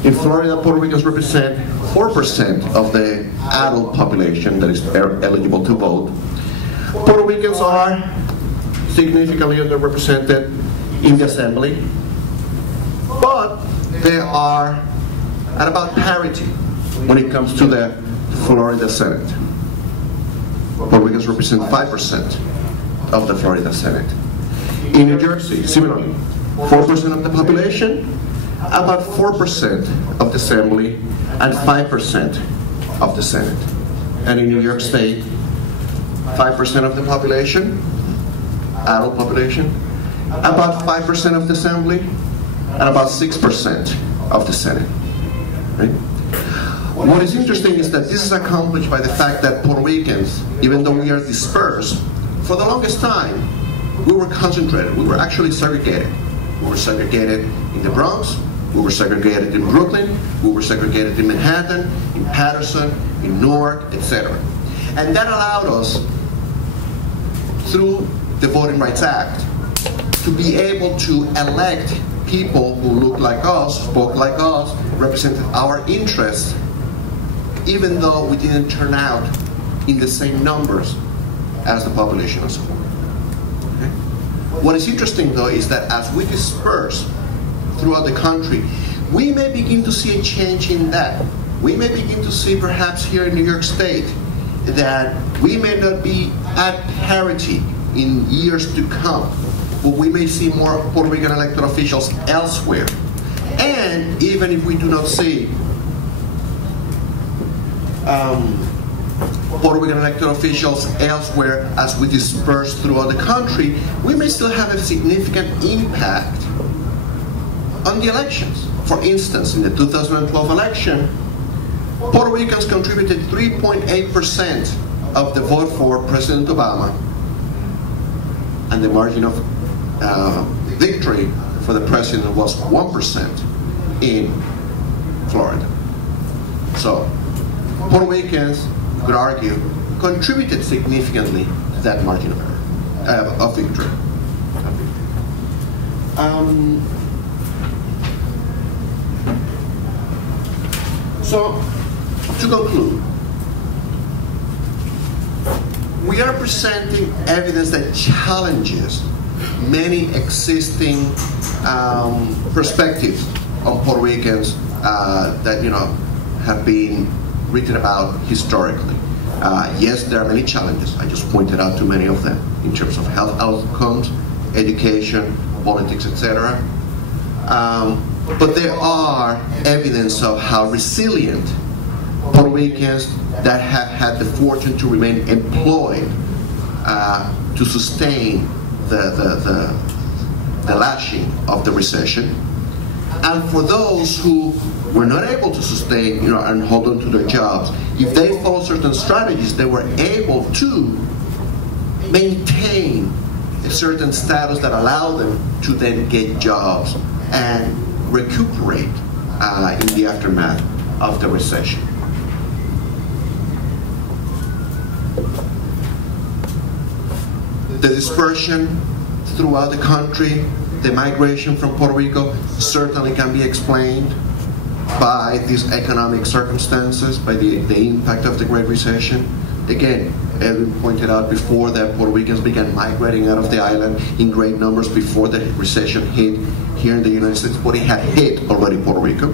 Puerto Ricans represent 4% of the adult population that is eligible to vote. Puerto Ricans are significantly underrepresented in the Assembly, but they are at about parity when it comes to the Florida Senate. Puerto Ricans represent 5% of the Florida Senate. In New Jersey, similarly, 4% of the population, about 4% of the Assembly, and 5% of the Senate. And in New York State, 5% of the population, adult population, about 5% of the Assembly, and about 6% of the Senate. Right? What is interesting is that this is accomplished by the fact that Puerto Ricans, even though we are dispersed, for the longest time, we were concentrated, we were actually segregated. We were segregated in the Bronx, we were segregated in Brooklyn, we were segregated in Manhattan, in Patterson, in Newark, etc. And that allowed us, through the Voting Rights Act, to be able to elect people who looked like us, spoke like us, represented our interests, even though we didn't turn out in the same numbers as the population as a whole. Okay? What is interesting, though, is that as we disperse throughout the country, we may begin to see a change in that. We may begin to see, perhaps here in New York State, that we may not be at parity in years to come, but we may see more Puerto Rican elected officials elsewhere. And even if we do not see Puerto Rican elected officials elsewhere as we disperse throughout the country, we may still have a significant impact on the elections. For instance, in the 2012 election, Puerto Ricans contributed 3.8% of the vote for President Obama, and the margin of victory for the president was 1% in Florida. So, Puerto Ricans, you could argue, contributed significantly to that margin of error, of victory. So, to conclude, we are presenting evidence that challenges many existing perspectives on Puerto Ricans that have been written about historically. Yes, there are many challenges. I just pointed out too many of them in terms of health outcomes, education, politics, etc. But there are evidence of how resilient Puerto Ricans that have had the fortune to remain employed to sustain the lashing of the recession, and for those who were not able to sustain and hold on to their jobs, if they followed certain strategies, they were able to maintain a certain status that allowed them to then get jobs and recuperate in the aftermath of the recession. The dispersion throughout the country, the migration from Puerto Rico certainly can be explained by these economic circumstances, by the impact of the Great Recession. Again, Edwin pointed out before that Puerto Ricans began migrating out of the island in great numbers before the recession hit here in the United States, but it had hit already Puerto Rico.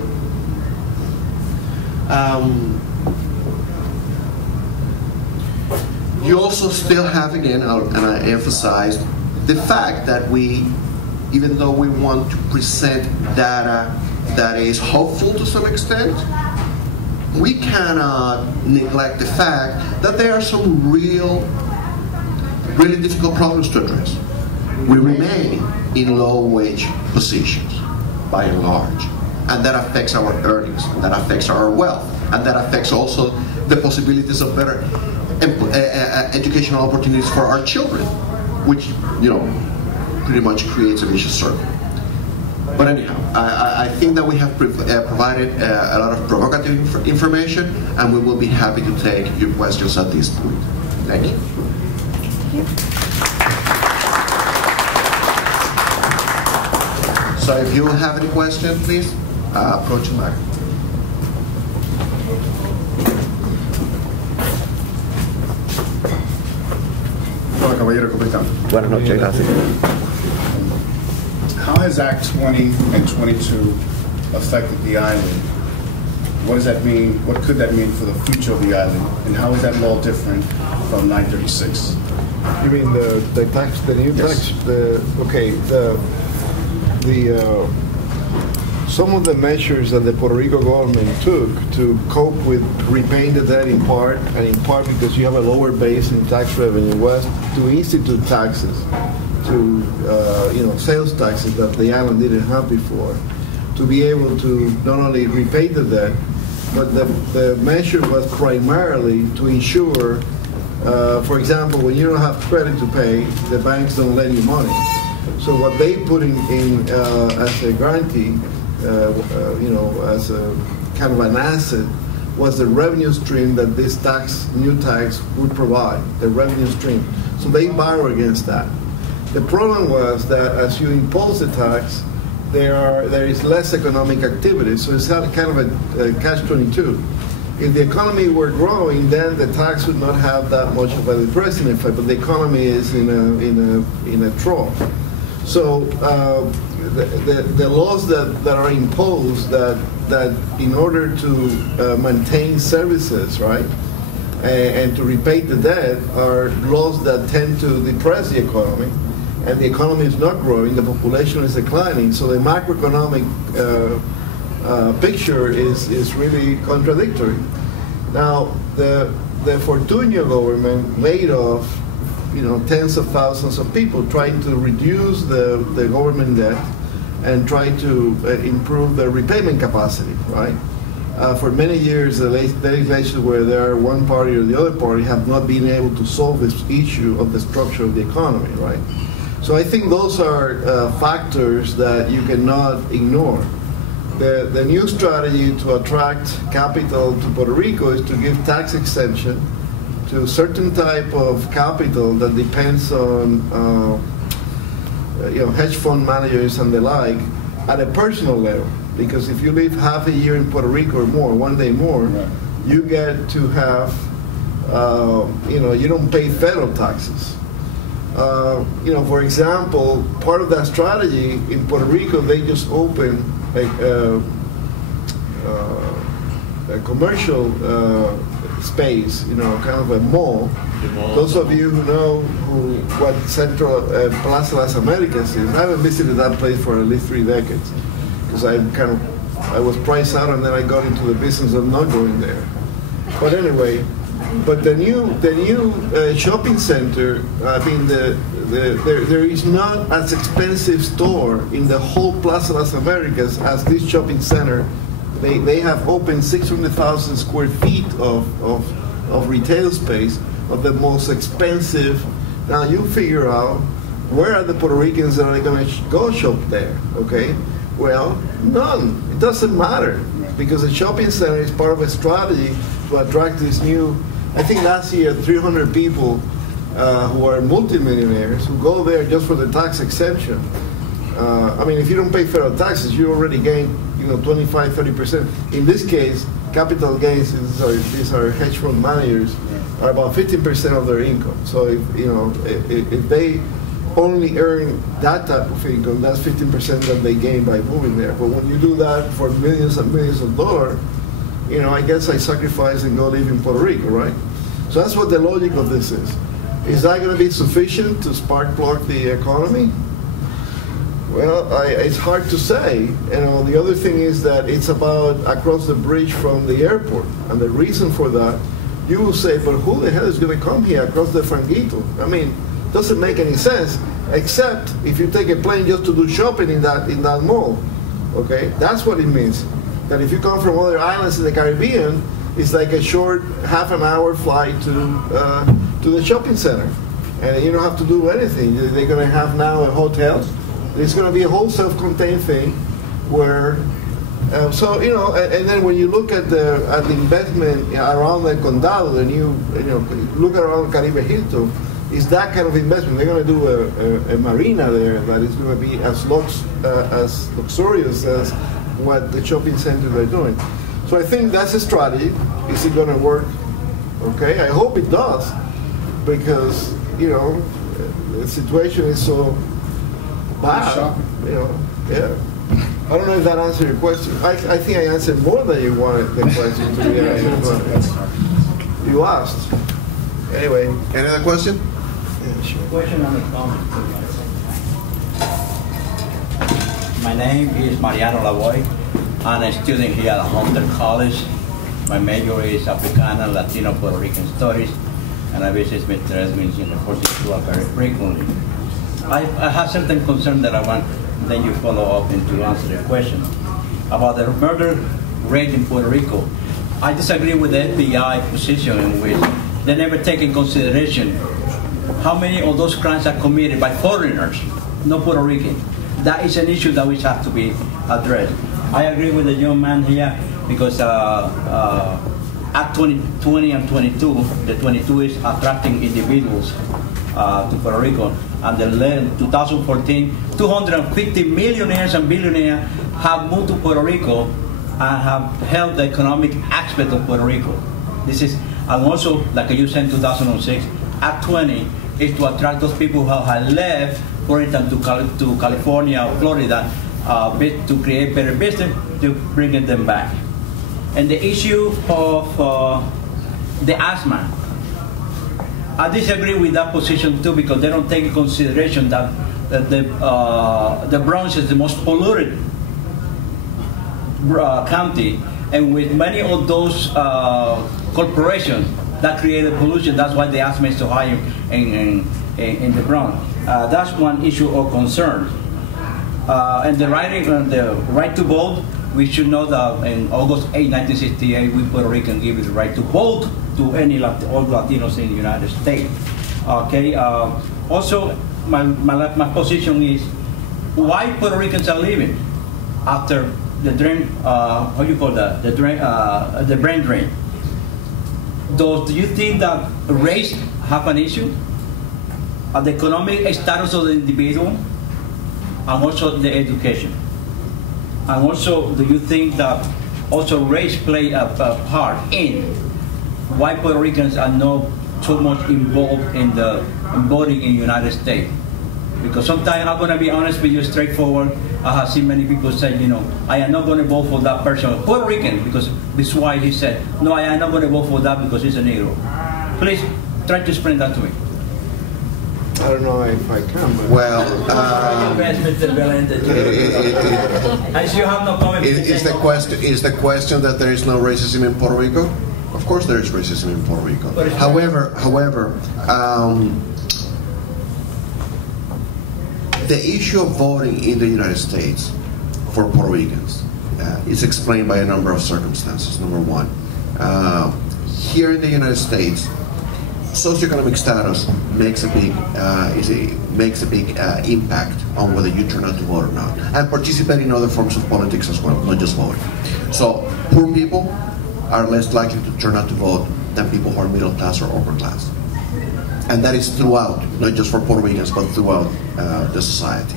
You also still have, again, and I emphasized, the fact that we, even though we want to present data that is hopeful to some extent, we cannot neglect the fact that there are some really difficult problems to address. We remain in low-wage positions, by and large, and that affects our earnings, and that affects our wealth, and that affects also the possibilities of better educational opportunities for our children, which pretty much creates a vicious circle. But anyhow, I think that we have provided a lot of provocative information, and we will be happy to take your questions at this point. Thank you. So if you have any question, please approach the microphone. Hola, caballero, ¿cómo están? Buenas noches, gracias. How has Act 20 and 22 affected the island? What does that mean? What could that mean for the future of the island? And how is that law different from 936? You mean the tax, the new Yes. tax? Some of the measures that the Puerto Rico government took to cope with repaying the debt in part, and in part because you have a lower base in tax revenue, was to institute taxes, to sales taxes that the island didn't have before, to be able to not only repay the debt, but the measure was primarily to ensure, for example, when you don't have credit to pay, the banks don't lend you money. So what they put in as a guarantee, as a kind of an asset, was the revenue stream that this new tax would provide, the revenue stream. So they borrow against that. The problem was that as you impose the tax, there is less economic activity, so it's kind of a catch-22. If the economy were growing, then the tax would not have that much of a depressing effect, but the economy is in a trough. So the laws that are imposed that in order to maintain services, right, and to repay the debt are laws that tend to depress the economy, and the economy is not growing, the population is declining, so the macroeconomic picture is really contradictory. Now, the Fortunio government laid off tens of thousands of people trying to reduce the government debt and try to improve their repayment capacity, right? For many years, the legislation where there are one party or the other party have not been able to solve this issue of the structure of the economy, right? So I think those are factors that you cannot ignore. The new strategy to attract capital to Puerto Rico is to give tax exemption to a certain type of capital that depends on hedge fund managers and the like at a personal level. Because if you live half a year in Puerto Rico or more, one day more, right, you get to have, you don't pay federal taxes. For example, part of that strategy in Puerto Rico, they just opened a commercial space, kind of a mall. Those of you who know what Central Plaza Las Americas is, I haven't visited that place for at least 3 decades because I was priced out and then I got into the business of not going there. But anyway, but the new shopping center, I mean, there is not as expensive store in the whole Plaza Las Americas as this shopping center. They have opened 600,000 square feet of retail space of the most expensive. Now you figure out where are the Puerto Ricans that are going to go shop there, okay? Well, none. It doesn't matter because the shopping center is part of a strategy to attract this new, I think last year 300 people who are multimillionaires who go there just for the tax exemption. I mean, if you don't pay federal taxes, you already gain 25, 30%. In this case, capital gains, these are hedge fund managers, are about 15% of their income. So if they only earn that type of income, that's 15% that they gain by moving there. But when you do that for millions and millions of dollars, I guess I sacrifice and go live in Puerto Rico, right? So that's what the logic of this is. Is that going to be sufficient to spark plug the economy? Well, it's hard to say. The other thing is that it's about across the bridge from the airport. And the reason for that, you will say, but who the hell is going to come here across the Franguito? I mean, it doesn't make any sense, except if you take a plane just to do shopping in that mall. Okay? That's what it means. That if you come from other islands in the Caribbean, it's like a short half-an-hour flight to the shopping center. And you don't have to do anything. They're going to have now a hotel It's going to be a whole self-contained thing where, so you know, and then when you look at the investment around the condado, and you look around Caribe Hilton, it's that kind of investment. They're going to do a marina there that is going to be as luxurious as what the shopping centers are doing. So I think that's a strategy. Is it going to work? Okay, I hope it does, because you know the situation is so bad. You know, yeah. I don't know if that answered your question. I think I answered more than you wanted the question to be answered. But you asked. Anyway. Any other question? Yeah, sure. Question on the comment. My name is Mariano Lavoy. I'm a student here at Hunter College. My major is Africana, Latino, Puerto Rican Studies, and I visit Mr. Edwin University very frequently. I have certain concern that I want then you follow up and to answer the question about the murder rate in Puerto Rico. I disagree with the FBI position in which they never take in consideration how many of those crimes are committed by foreigners, not Puerto Rican. That is an issue that which has to be addressed. I agree with the young man here because Act 20 and 22, the 22 is attracting individuals to Puerto Rico. And in 2014, 250 millionaires and billionaires have moved to Puerto Rico and have helped the economic aspect of Puerto Rico. This is, and also, like you said in 2006, Act 20 is to attract those people who have left, for instance, to California or Florida to create better business, to bring them back. And the issue of the asthma, I disagree with that position too, because they don't take into consideration that the Bronx is the most polluted county, and with many of those corporations that created pollution, that's why the asthma is so high in the Bronx. That's one issue of concern. And the right to vote, we should know that in August 8, 1968, we Puerto Rican give the right to vote to all Latinos in the United States. Okay. Also, my position is why Puerto Ricans are leaving after the drain. How you call that? The brain drain. Do you think that race have an issue? The economic status of the individual, and also the education. And also, do you think that also race play a part in why Puerto Ricans are not so much involved in voting in the United States? Because sometimes, I'm going to be honest with you, straightforward, I have seen many people say, you know, I am not going to vote for that person, Puerto Rican, because this is why he said, no, I am not going to vote for that because he's a Negro. Please, try to explain that to me. I don't know if I can, but... Well, Mr. Melendez. As you have no comment. Is the question that there is no racism in Puerto Rico? Of course there is racism in Puerto Rico. However, the issue of voting in the United States for Puerto Ricans is explained by a number of circumstances. Number one, here in the United States, socioeconomic status makes a big impact on whether you turn out to vote or not, and participate in other forms of politics as well, not just voting. So poor people are less likely to turn out to vote than people who are middle class or upper class, and that is throughout, not just for Puerto Ricans, but throughout the society.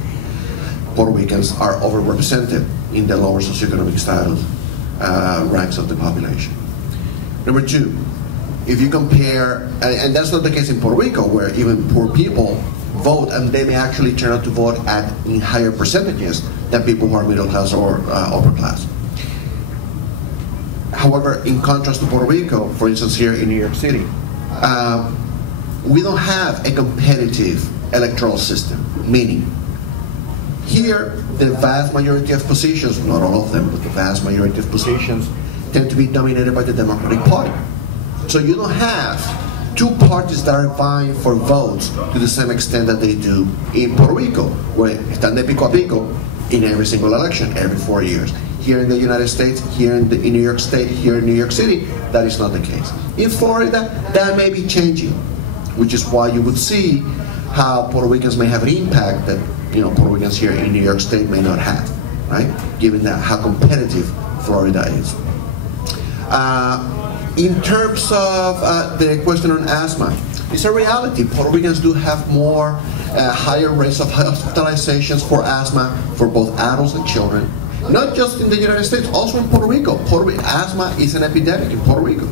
Puerto Ricans are overrepresented in the lower socioeconomic status ranks of the population. Number two, if you compare, and that's not the case in Puerto Rico, where even poor people vote, and they may actually turn out to vote in higher percentages than people who are middle class or upper class. However, in contrast to Puerto Rico, for instance, here in New York City, we don't have a competitive electoral system, meaning here the vast majority of positions, not all of them, but the vast majority of positions tend to be dominated by the Democratic Party. So you don't have two parties that are vying for votes to the same extent that they do in Puerto Rico, where están de pico a pico in every single election, every 4 years. Here in the United States, here in New York State, here in New York City, that is not the case. In Florida, that may be changing, which is why you would see how Puerto Ricans may have an impact that Puerto Ricans here in New York State may not have, right? Given that how competitive Florida is. In terms of the question on asthma, it's a reality. Puerto Ricans do have more higher rates of hospitalizations for asthma for both adults and children. Not just in the United States, also in Puerto Rico. Asthma is an epidemic in Puerto Rico.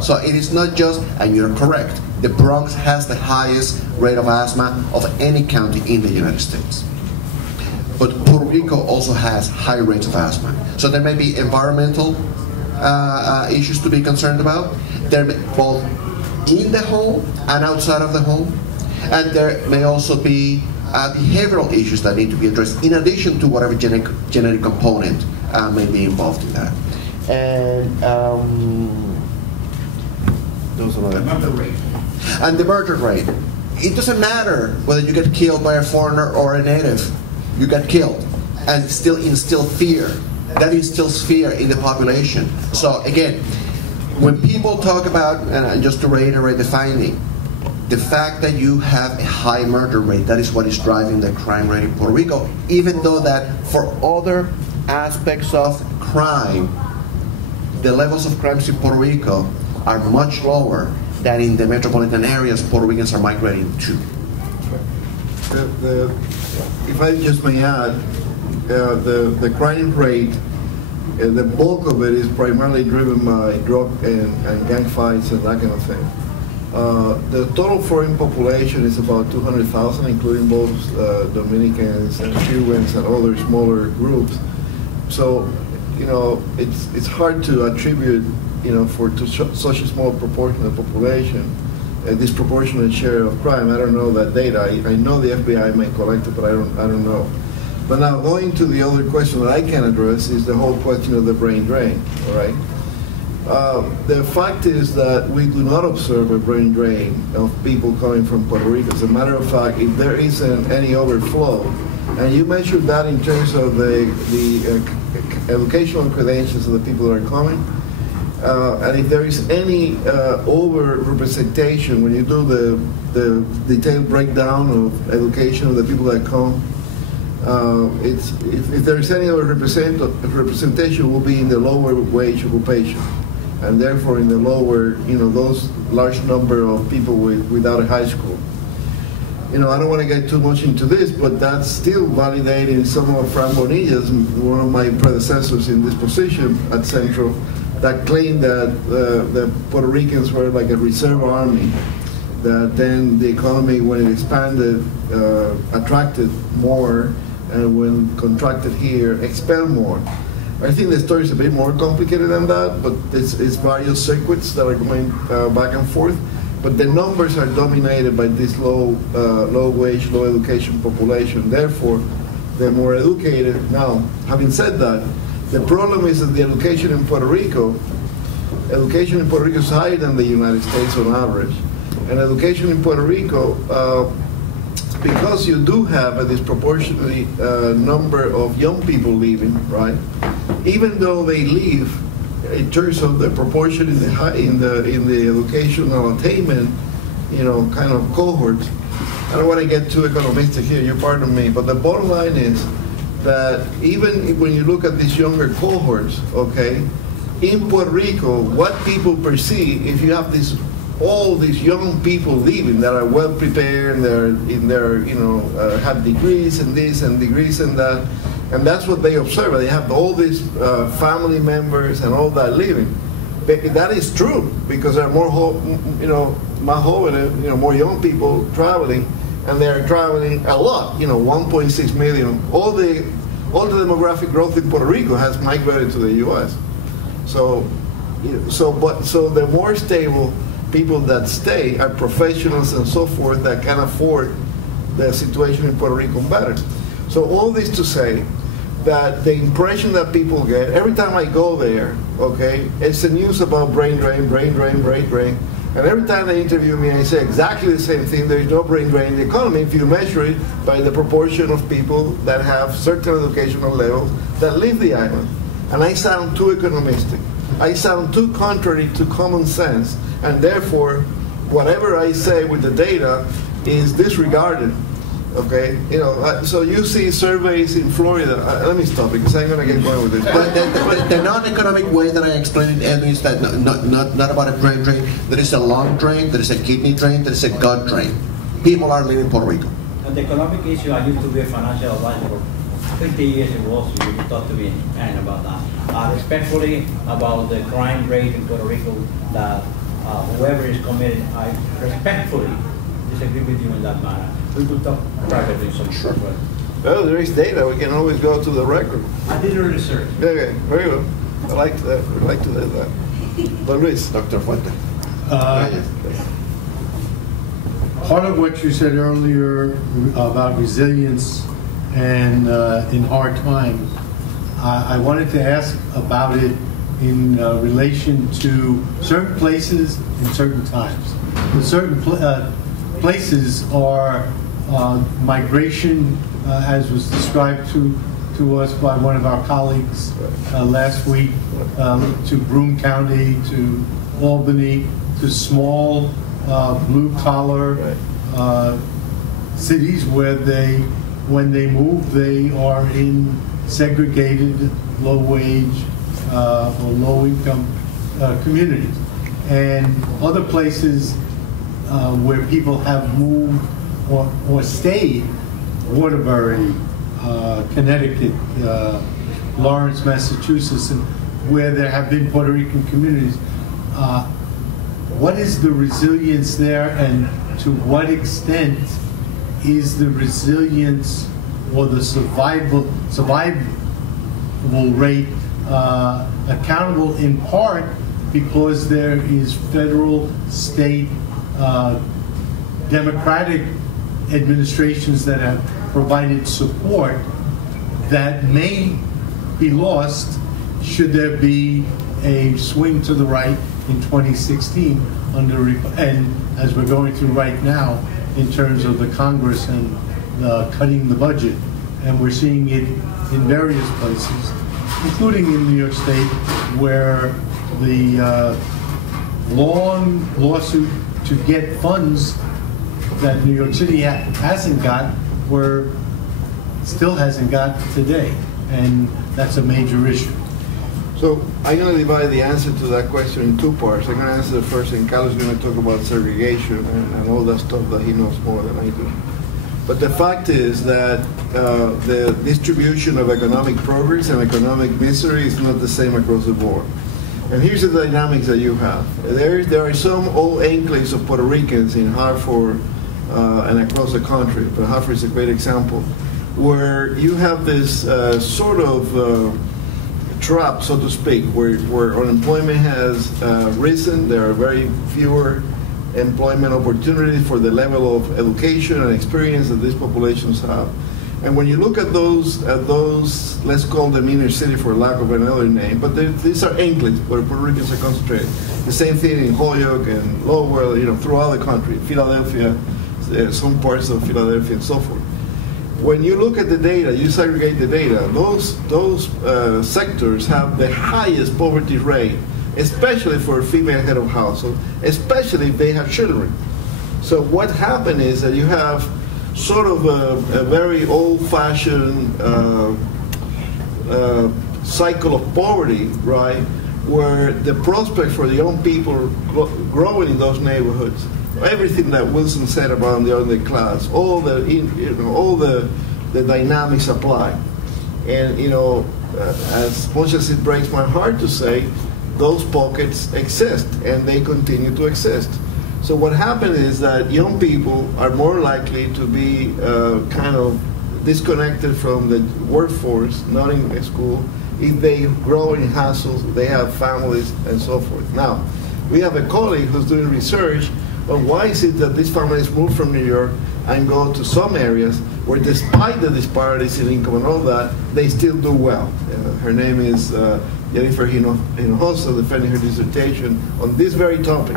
So it is not just, and you're correct, the Bronx has the highest rate of asthma of any county in the United States. But Puerto Rico also has high rates of asthma. So there may be environmental issues to be concerned about. There may, both in the home and outside of the home. And there may also be behavioral issues that need to be addressed in addition to whatever genetic component may be involved in that. And those are the murder rate. And the murder rate. It doesn't matter whether you get killed by a foreigner or a native. You get killed and still instill fear. That instills fear in the population. So again, when people talk about, and just to reiterate the finding, the fact that you have a high murder rate, that is what is driving the crime rate in Puerto Rico, even though that for other aspects of crime, the levels of crimes in Puerto Rico are much lower than in the metropolitan areas Puerto Ricans are migrating to. If I just may add, the crime rate, the bulk of it is primarily driven by drug and gang fights and that kind of thing. The total foreign population is about 200,000, including both Dominicans and Cubans and other smaller groups. So, it's hard to attribute, to such a small proportion of the population a disproportionate share of crime. I don't know that data. I know the FBI may collect it, but I don't know. But now going to the other question that I can address is the whole question of the brain drain. All right. The fact is that we do not observe a brain drain of people coming from Puerto Rico. As a matter of fact, if there isn't any overflow, and you measure that in terms of the educational credentials of the people that are coming, and if there is any over-representation, when you do the detailed breakdown of education of the people that come, if there is any representation, will be in the lower wage occupation, and therefore in the lower, those large number of people without a high school. I don't want to get too much into this, but that's still validating some of Fran Bonilla's, one of my predecessors in this position at Centro, that claimed that the Puerto Ricans were like a reserve army, that then the economy, when it expanded, attracted more, and when contracted here, expelled more. I think the story is a bit more complicated than that, but it's various circuits that are going back and forth. But the numbers are dominated by this low wage, low education population. Therefore, they're more educated. Now, having said that, the problem is that the education in Puerto Rico is higher than the United States on average. And education in Puerto Rico, because you do have a disproportionately number of young people leaving, right? Even though they leave, in terms of the proportion in the educational attainment, kind of cohorts. I don't want to get too economistic here. You pardon me, but the bottom line is that even when you look at these younger cohorts, okay, in Puerto Rico, what people perceive, if you have all these young people leaving that are well prepared, and they're have degrees in this and degrees in that, and that's what they observe. They have all these family members and all that leaving. That is true because there are more, more young people traveling, and they're traveling a lot. 1.6 million. All the demographic growth in Puerto Rico has migrated to the U.S. So the more stable people that stay are professionals and so forth that can afford the situation in Puerto Rico better. So all this to say that the impression that people get, every time I go there, okay, it's the news about brain drain, and every time they interview me, I say exactly the same thing. There is no brain drain in the economy if you measure it by the proportion of people that have certain educational levels that leave the island. And I sound too economistic. I sound too contrary to common sense, and therefore, whatever I say with the data is disregarded. Okay, so you see surveys in Florida. Let me stop because I'm going to get going with this. But the non-economic way that I explained it, Edwin, is that not about a brain drain. There is a lung drain, there is a kidney drain, there is a gut drain. People are leaving Puerto Rico. And the economic issue, I used to be a financial advisor for 50 years in Wall Street. You talk to me and about that. Respectfully about the crime rate in Puerto Rico, that whoever is committed, I respectfully disagree with you in that matter. We could talk privately, so sure. Well, there is data. We can always go to the record. I did a research. Okay, very well. I like that. I like to do that. Don Luis. Dr. Fuente. Part of what you said earlier about resilience and in hard times, I wanted to ask about it in relation to certain places in certain times. Certain places are migration, as was described to us by one of our colleagues last week, to Broome County, to Albany, to small blue-collar cities where when they move, they are in segregated, low-wage or low-income communities. And other places where people have moved or stayed, Waterbury, Connecticut, Lawrence, Massachusetts, and where there have been Puerto Rican communities. What is the resilience there, and to what extent is the resilience or the survival rate accountable in part because there is federal, state, democratic administrations that have provided support that may be lost should there be a swing to the right in 2016 and as we're going through right now in terms of the Congress and cutting the budget, and we're seeing it in various places, including in New York State, where the long lawsuit to get funds that New York City hasn't got, still hasn't got today, and that's a major issue. So I'm going to divide the answer to that question in two parts. I'm going to answer the first, and Carlos is going to talk about segregation and all that stuff that he knows more than I do. But the fact is that the distribution of economic progress and economic misery is not the same across the board. And here's the dynamics that you have. There are some old enclaves of Puerto Ricans in Hartford and across the country, but Hartford is a great example, where you have this sort of trap, so to speak, where unemployment has risen. There are very fewer employment opportunities for the level of education and experience that these populations have. And when you look at those, let's call them inner city for lack of another name, but these are enclaves where Puerto Ricans are concentrated. The same thing in Holyoke and Lowell, throughout the country, Philadelphia, some parts of Philadelphia, and so forth. When you look at the data, you segregate the data, those sectors have the highest poverty rate, especially for a female head of household, especially if they have children. So what happened is that you have sort of a very old-fashioned cycle of poverty, right, where the prospect for the young people growing in those neighborhoods, everything that Wilson said about the other class, all the dynamics apply. And as much as it breaks my heart to say, those pockets exist and they continue to exist. So what happened is that young people are more likely to be kind of disconnected from the workforce, not in school, if they grow in households, they have families, and so forth. Now, we have a colleague who's doing research on why is it that these families move from New York and go to some areas where, despite the disparities in income and all that, they still do well. Her name is Jennifer Hinojosa, defending her dissertation on this very topic.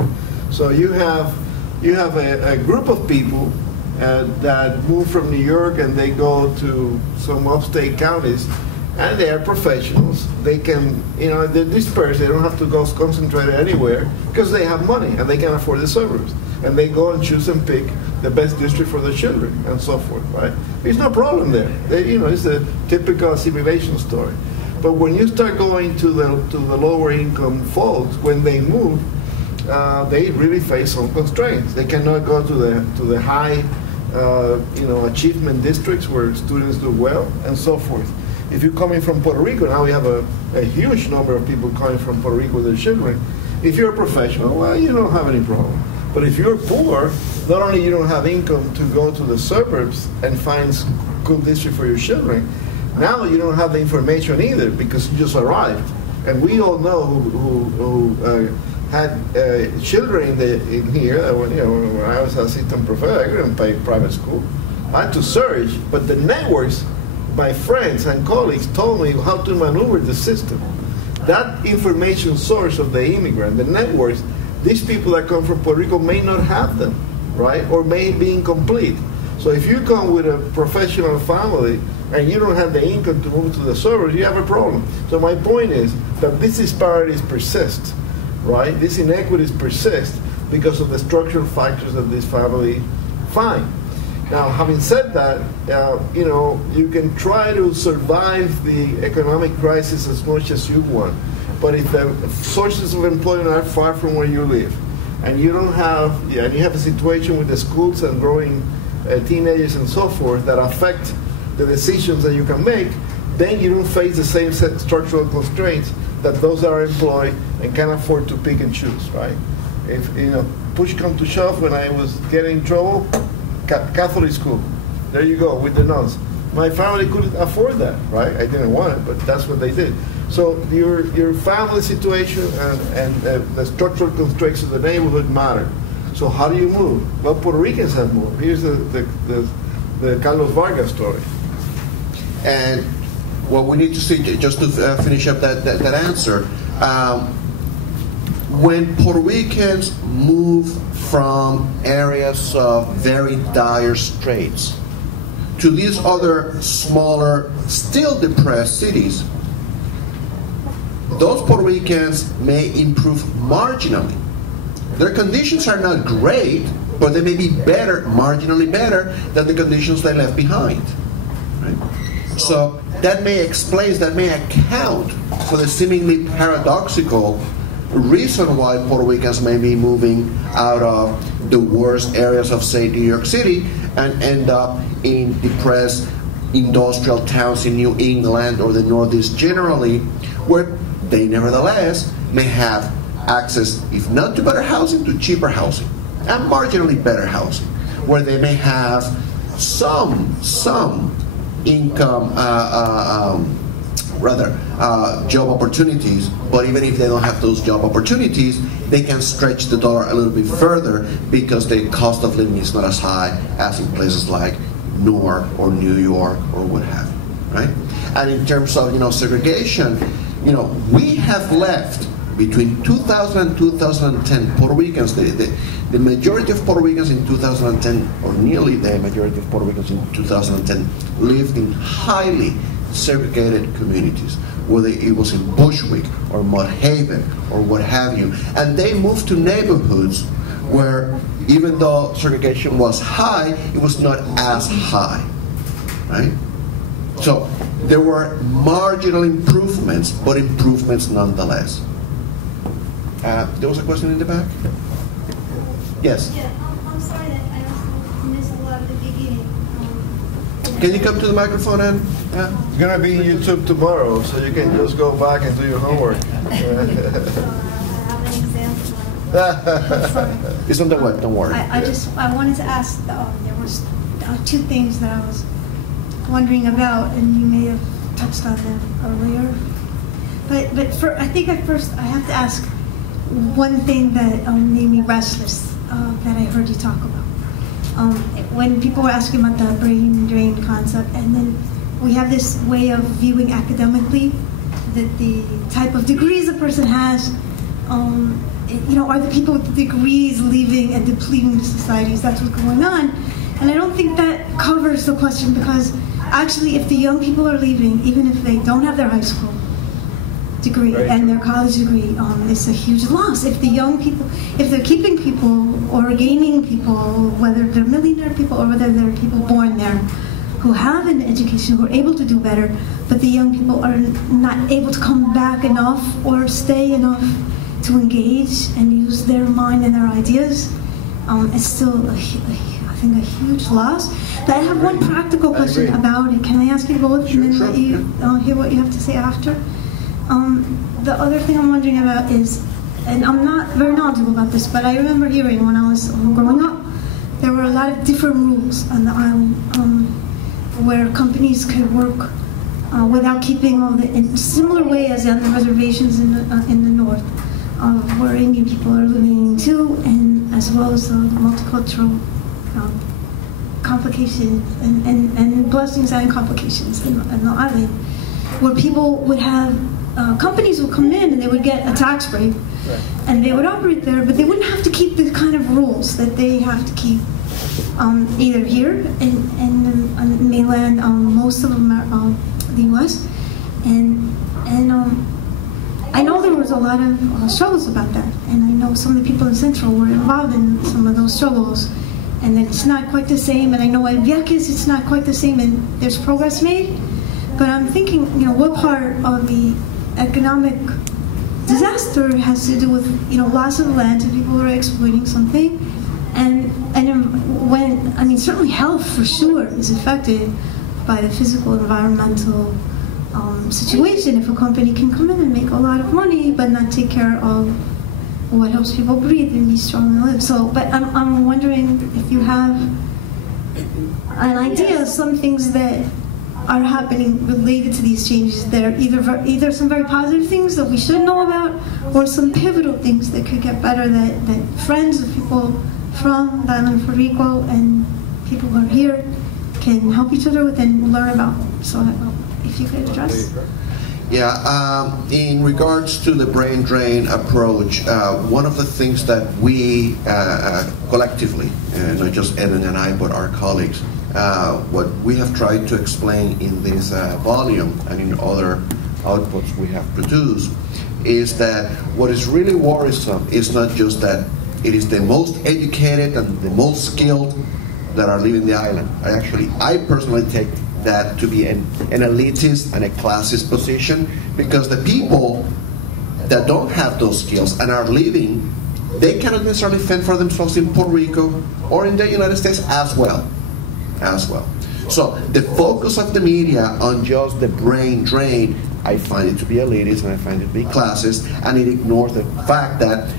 So you have a group of people that move from New York and they go to some upstate counties, and they are professionals. They can, they're dispersed. They don't have to go concentrate anywhere because they have money and they can afford the service. and they go and choose and pick the best district for their children and so forth, right? There's no problem there. It's a typical assimilation story. But when you start going to the lower income folks, when they move, they really face some constraints. They cannot go to the high achievement districts where students do well and so forth. If you're coming from Puerto Rico, now we have a huge number of people coming from Puerto Rico with their children. If you're a professional, well, you don't have any problem. But if you're poor, not only you don't have income to go to the suburbs and find good district for your children, now you don't have the information either because you just arrived. And we all know who had children in here. When I was an assistant professor, I couldn't pay private school. I had to search, but the networks, my friends and colleagues told me how to maneuver the system. That information source of the immigrant, the networks, these people that come from Puerto Rico may not have them, right? Or may be incomplete. So if you come with a professional family and you don't have the income to move to the suburbs, you have a problem. So my point is that these disparities persist, right? These inequities persist because of the structural factors that this family find. Now, having said that, you can try to survive the economic crisis as much as you want, but if the sources of employment are far from where you live, and you don't have, and you have a situation with the schools and growing teenagers and so forth that affect the decisions that you can make, then you don't face the same set structural constraints that those that are employed and can afford to pick and choose, right? If push come to shove, when I was getting in trouble, Catholic school, there you go, with the nuns. My family couldn't afford that, right? I didn't want it, but that's what they did. So your family situation and the structural constraints of the neighborhood matter. So how do you move? Well, Puerto Ricans have moved. Here's the Carlos Vargas story. And what we need to see, just to finish up that answer, when Puerto Ricans move from areas of very dire straits to these other smaller, still depressed cities, those Puerto Ricans may improve marginally. Their conditions are not great, but they may be better, marginally better, than the conditions they left behind. Right? So that may explain, that may account for the seemingly paradoxical reason why Puerto Ricans may be moving out of the worst areas of, say, New York City and end up in depressed industrial towns in New England or the Northeast generally, where they nevertheless may have access, if not to better housing, to cheaper housing and marginally better housing, where they may have some income, job opportunities, but even if they don't have those job opportunities, they can stretch the dollar a little bit further because the cost of living is not as high as in places like Newark or New York or what have you, right? And in terms of segregation, we have left between 2000 and 2010 Puerto Ricans, the majority of Puerto Ricans in 2010, or nearly the majority of Puerto Ricans in 2010, lived in highly segregated communities, whether it was in Bushwick or Mud Haven or what have you. And they moved to neighborhoods where even though segregation was high, it was not as high, right? So there were marginal improvements, but improvements nonetheless. There was a question in the back? Yes? Yeah, I'm sorry that I also missed a lot of the beginning. Can you come to the microphone and? It's going to be on YouTube tomorrow, so you can just go back and do your homework. I have an exam tomorrow. Sorry. It's on the web, don't worry. I wanted to ask, there was two things that I was wondering about, and you may have touched on them earlier. But I think at first I have to ask one thing that made me restless that I heard you talk about. When people were asking about the brain drain concept, and then we have this way of viewing academically that the type of degrees a person has, are the people with the degrees leaving and depleting the societies? That's what's going on. And I don't think that covers the question, because actually if the young people are leaving, even if they don't have their high school degree and their college degree, it's a huge loss. If the young people, if they're keeping people or gaining people, whether they're millionaire people or whether they're people born there, who have an education, who are able to do better, but the young people are not able to come back enough or stay enough to engage and use their mind and their ideas, it's still, I think, a huge loss. But I have one practical question about it. Can I ask you both and then let you hear what you have to say after? The other thing I'm wondering about is, and I'm not very knowledgeable about this, but I remember hearing when I was growing up, there were a lot of different rules on the island where companies could work without keeping all the, in a similar way as on the reservations in the north, where Indian people are living too, and as well as the multicultural complications and blessings and complications in the island, where people would have, companies would come in and they would get a tax break, and they would operate there, but they wouldn't have to keep the kind of rules that they have to keep either here in mainland, most of them are the U.S. And I know there was a lot of struggles about that, and I know some of the people in Central were involved in some of those struggles, and that it's not quite the same, and I know in Vieques it's not quite the same, and there's progress made, but I'm thinking, what part of the economic disaster has to do with, loss of land to people who are exploiting something, and when, I mean, certainly health for sure is affected by the physical, environmental situation. If a company can come in and make a lot of money but not take care of what helps people breathe and be strong and live. So, but I'm wondering if you have an idea of some things that are happening related to these changes that are either some very positive things that we should know about, or some pivotal things that could get better, that friends of people from the island of Puerto Rico and people who are here can help each other with and learn about. So if you could address. Yeah, in regards to the brain drain approach, one of the things that we collectively, not just Edwin and I, but our colleagues, what we have tried to explain in this volume and in other outputs we have produced is that what is really worrisome is not just that it is the most educated and the most skilled that are leaving the island. I personally take that to be an elitist and a classist position, because the people that don't have those skills and are leaving, they cannot necessarily fend for themselves in Puerto Rico or in the United States as well. So the focus of the media on just the brain drain, I find it to be elitist and I find it to be classist, and it ignores the fact that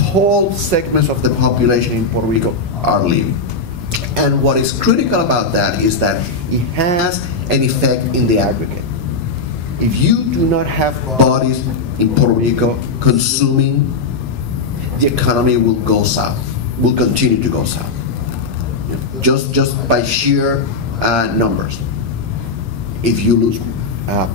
whole segments of the population in Puerto Rico are leaving. And what is critical about that is that it has an effect in the aggregate. If you do not have bodies in Puerto Rico consuming, the economy will go south, will continue to go south. Just by sheer numbers. If you lose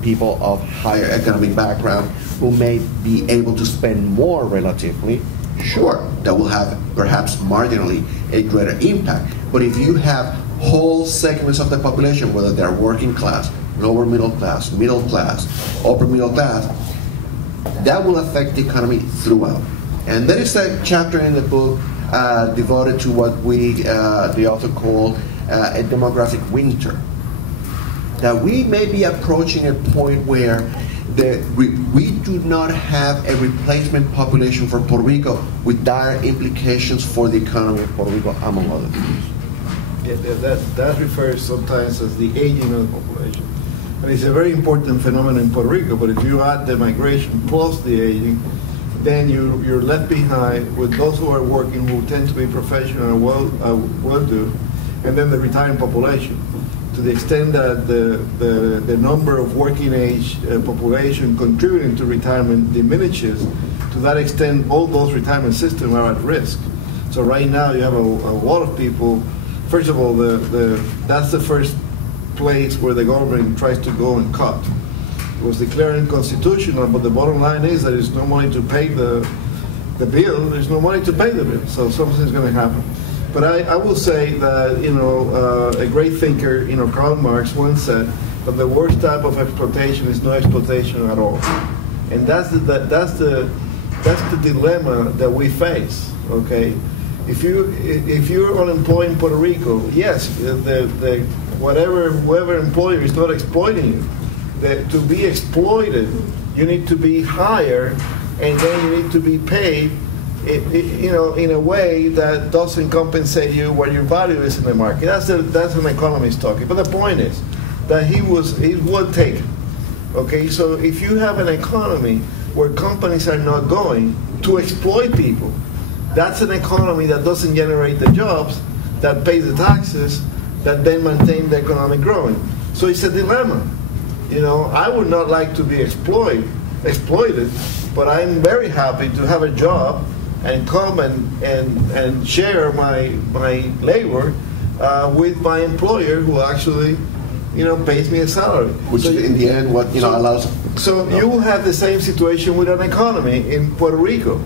people of higher economic background who may be able to spend more relatively, sure, that will have perhaps marginally a greater impact. But if you have whole segments of the population, whether they're working class, lower middle class, upper middle class, that will affect the economy throughout. And there is a chapter in the book devoted to what the author called a demographic winter. That we may be approaching a point where we do not have a replacement population for Puerto Rico with dire implications for the economy of Puerto Rico, among other things. Yeah, that refers sometimes as the aging of the population. And it's a very important phenomenon in Puerto Rico, but if you add the migration plus the aging, then you're left behind with those who are working, who tend to be professional and well-do, and then the retiring population. To the extent that the number of working age population contributing to retirement diminishes, to that extent all those retirement systems are at risk. So right now you have a lot of people. First of all, that's the first place where the government tries to go and cut. It was declared unconstitutional, but the bottom line is that there's no money to pay the bill. There's no money to pay the bill, so something's going to happen. But I will say that, a great thinker, Karl Marx once said but the worst type of exploitation is no exploitation at all. And that's the dilemma that we face. Okay, if you're unemployed in Puerto Rico, yes, whoever employer is not exploiting you. To be exploited, you need to be hired, and then you need to be paid, in a way that doesn't compensate you what your value is in the market. That's an economist talking. But the point is that he was taken. Okay, so if you have an economy where companies are not going to exploit people, that's an economy that doesn't generate the jobs, that pays the taxes, that then maintain the economic growing. So it's a dilemma. I would not like to be exploited, but I'm very happy to have a job and come and share my labor with my employer, who actually, pays me a salary. Which so in the end, what allows. So you will have the same situation with an economy in Puerto Rico.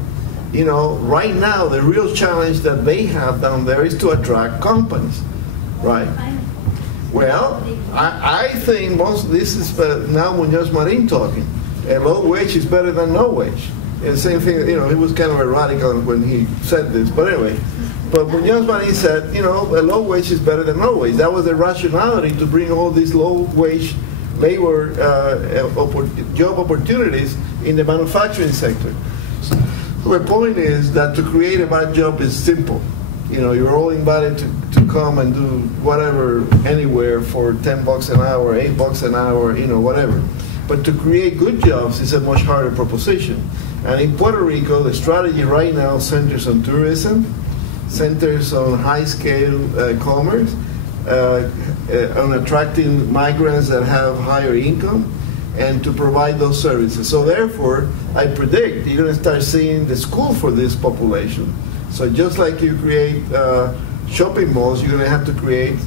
Right now the real challenge that they have down there is to attract companies, right? Well, I think this is now Muñoz Marin talking. A low wage is better than no wage. And the same thing, he was kind of a radical when he said this. But anyway, Muñoz Marin said, a low wage is better than no wage. That was the rationality to bring all these low wage labor job opportunities in the manufacturing sector. So the point is that to create a bad job is simple. You're all invited to come and do whatever, anywhere for $10 an hour, $8 an hour, whatever. But to create good jobs is a much harder proposition. And in Puerto Rico, the strategy right now centers on tourism, centers on high-scale commerce, on attracting migrants that have higher income, and to provide those services. So therefore, I predict you're going to start seeing the school for this population. So just like you create shopping malls, you're going to have to create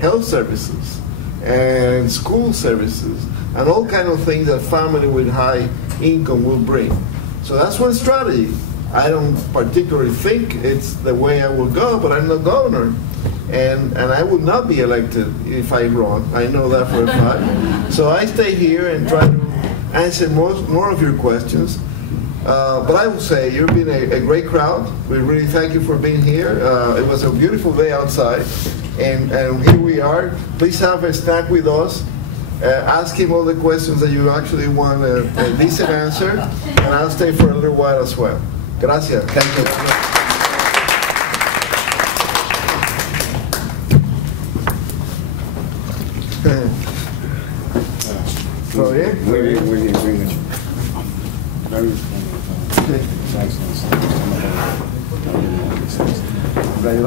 health services and school services and all kind of things that family with high income will bring. So that's one strategy. I don't particularly think it's the way I will go, but I'm not governor. And I would not be elected if I run. I know that for a fact. So I stay here and try to answer more of your questions. But I will say you've been a great crowd. We really thank you for being here. It was a beautiful day outside, and here we are. Please have a snack with us. Ask him all the questions that you actually want a decent answer, and I'll stay for a little while as well. Gracias. Thank you. ¿Todo bien? Muy bien, muy bien, muy bien. Very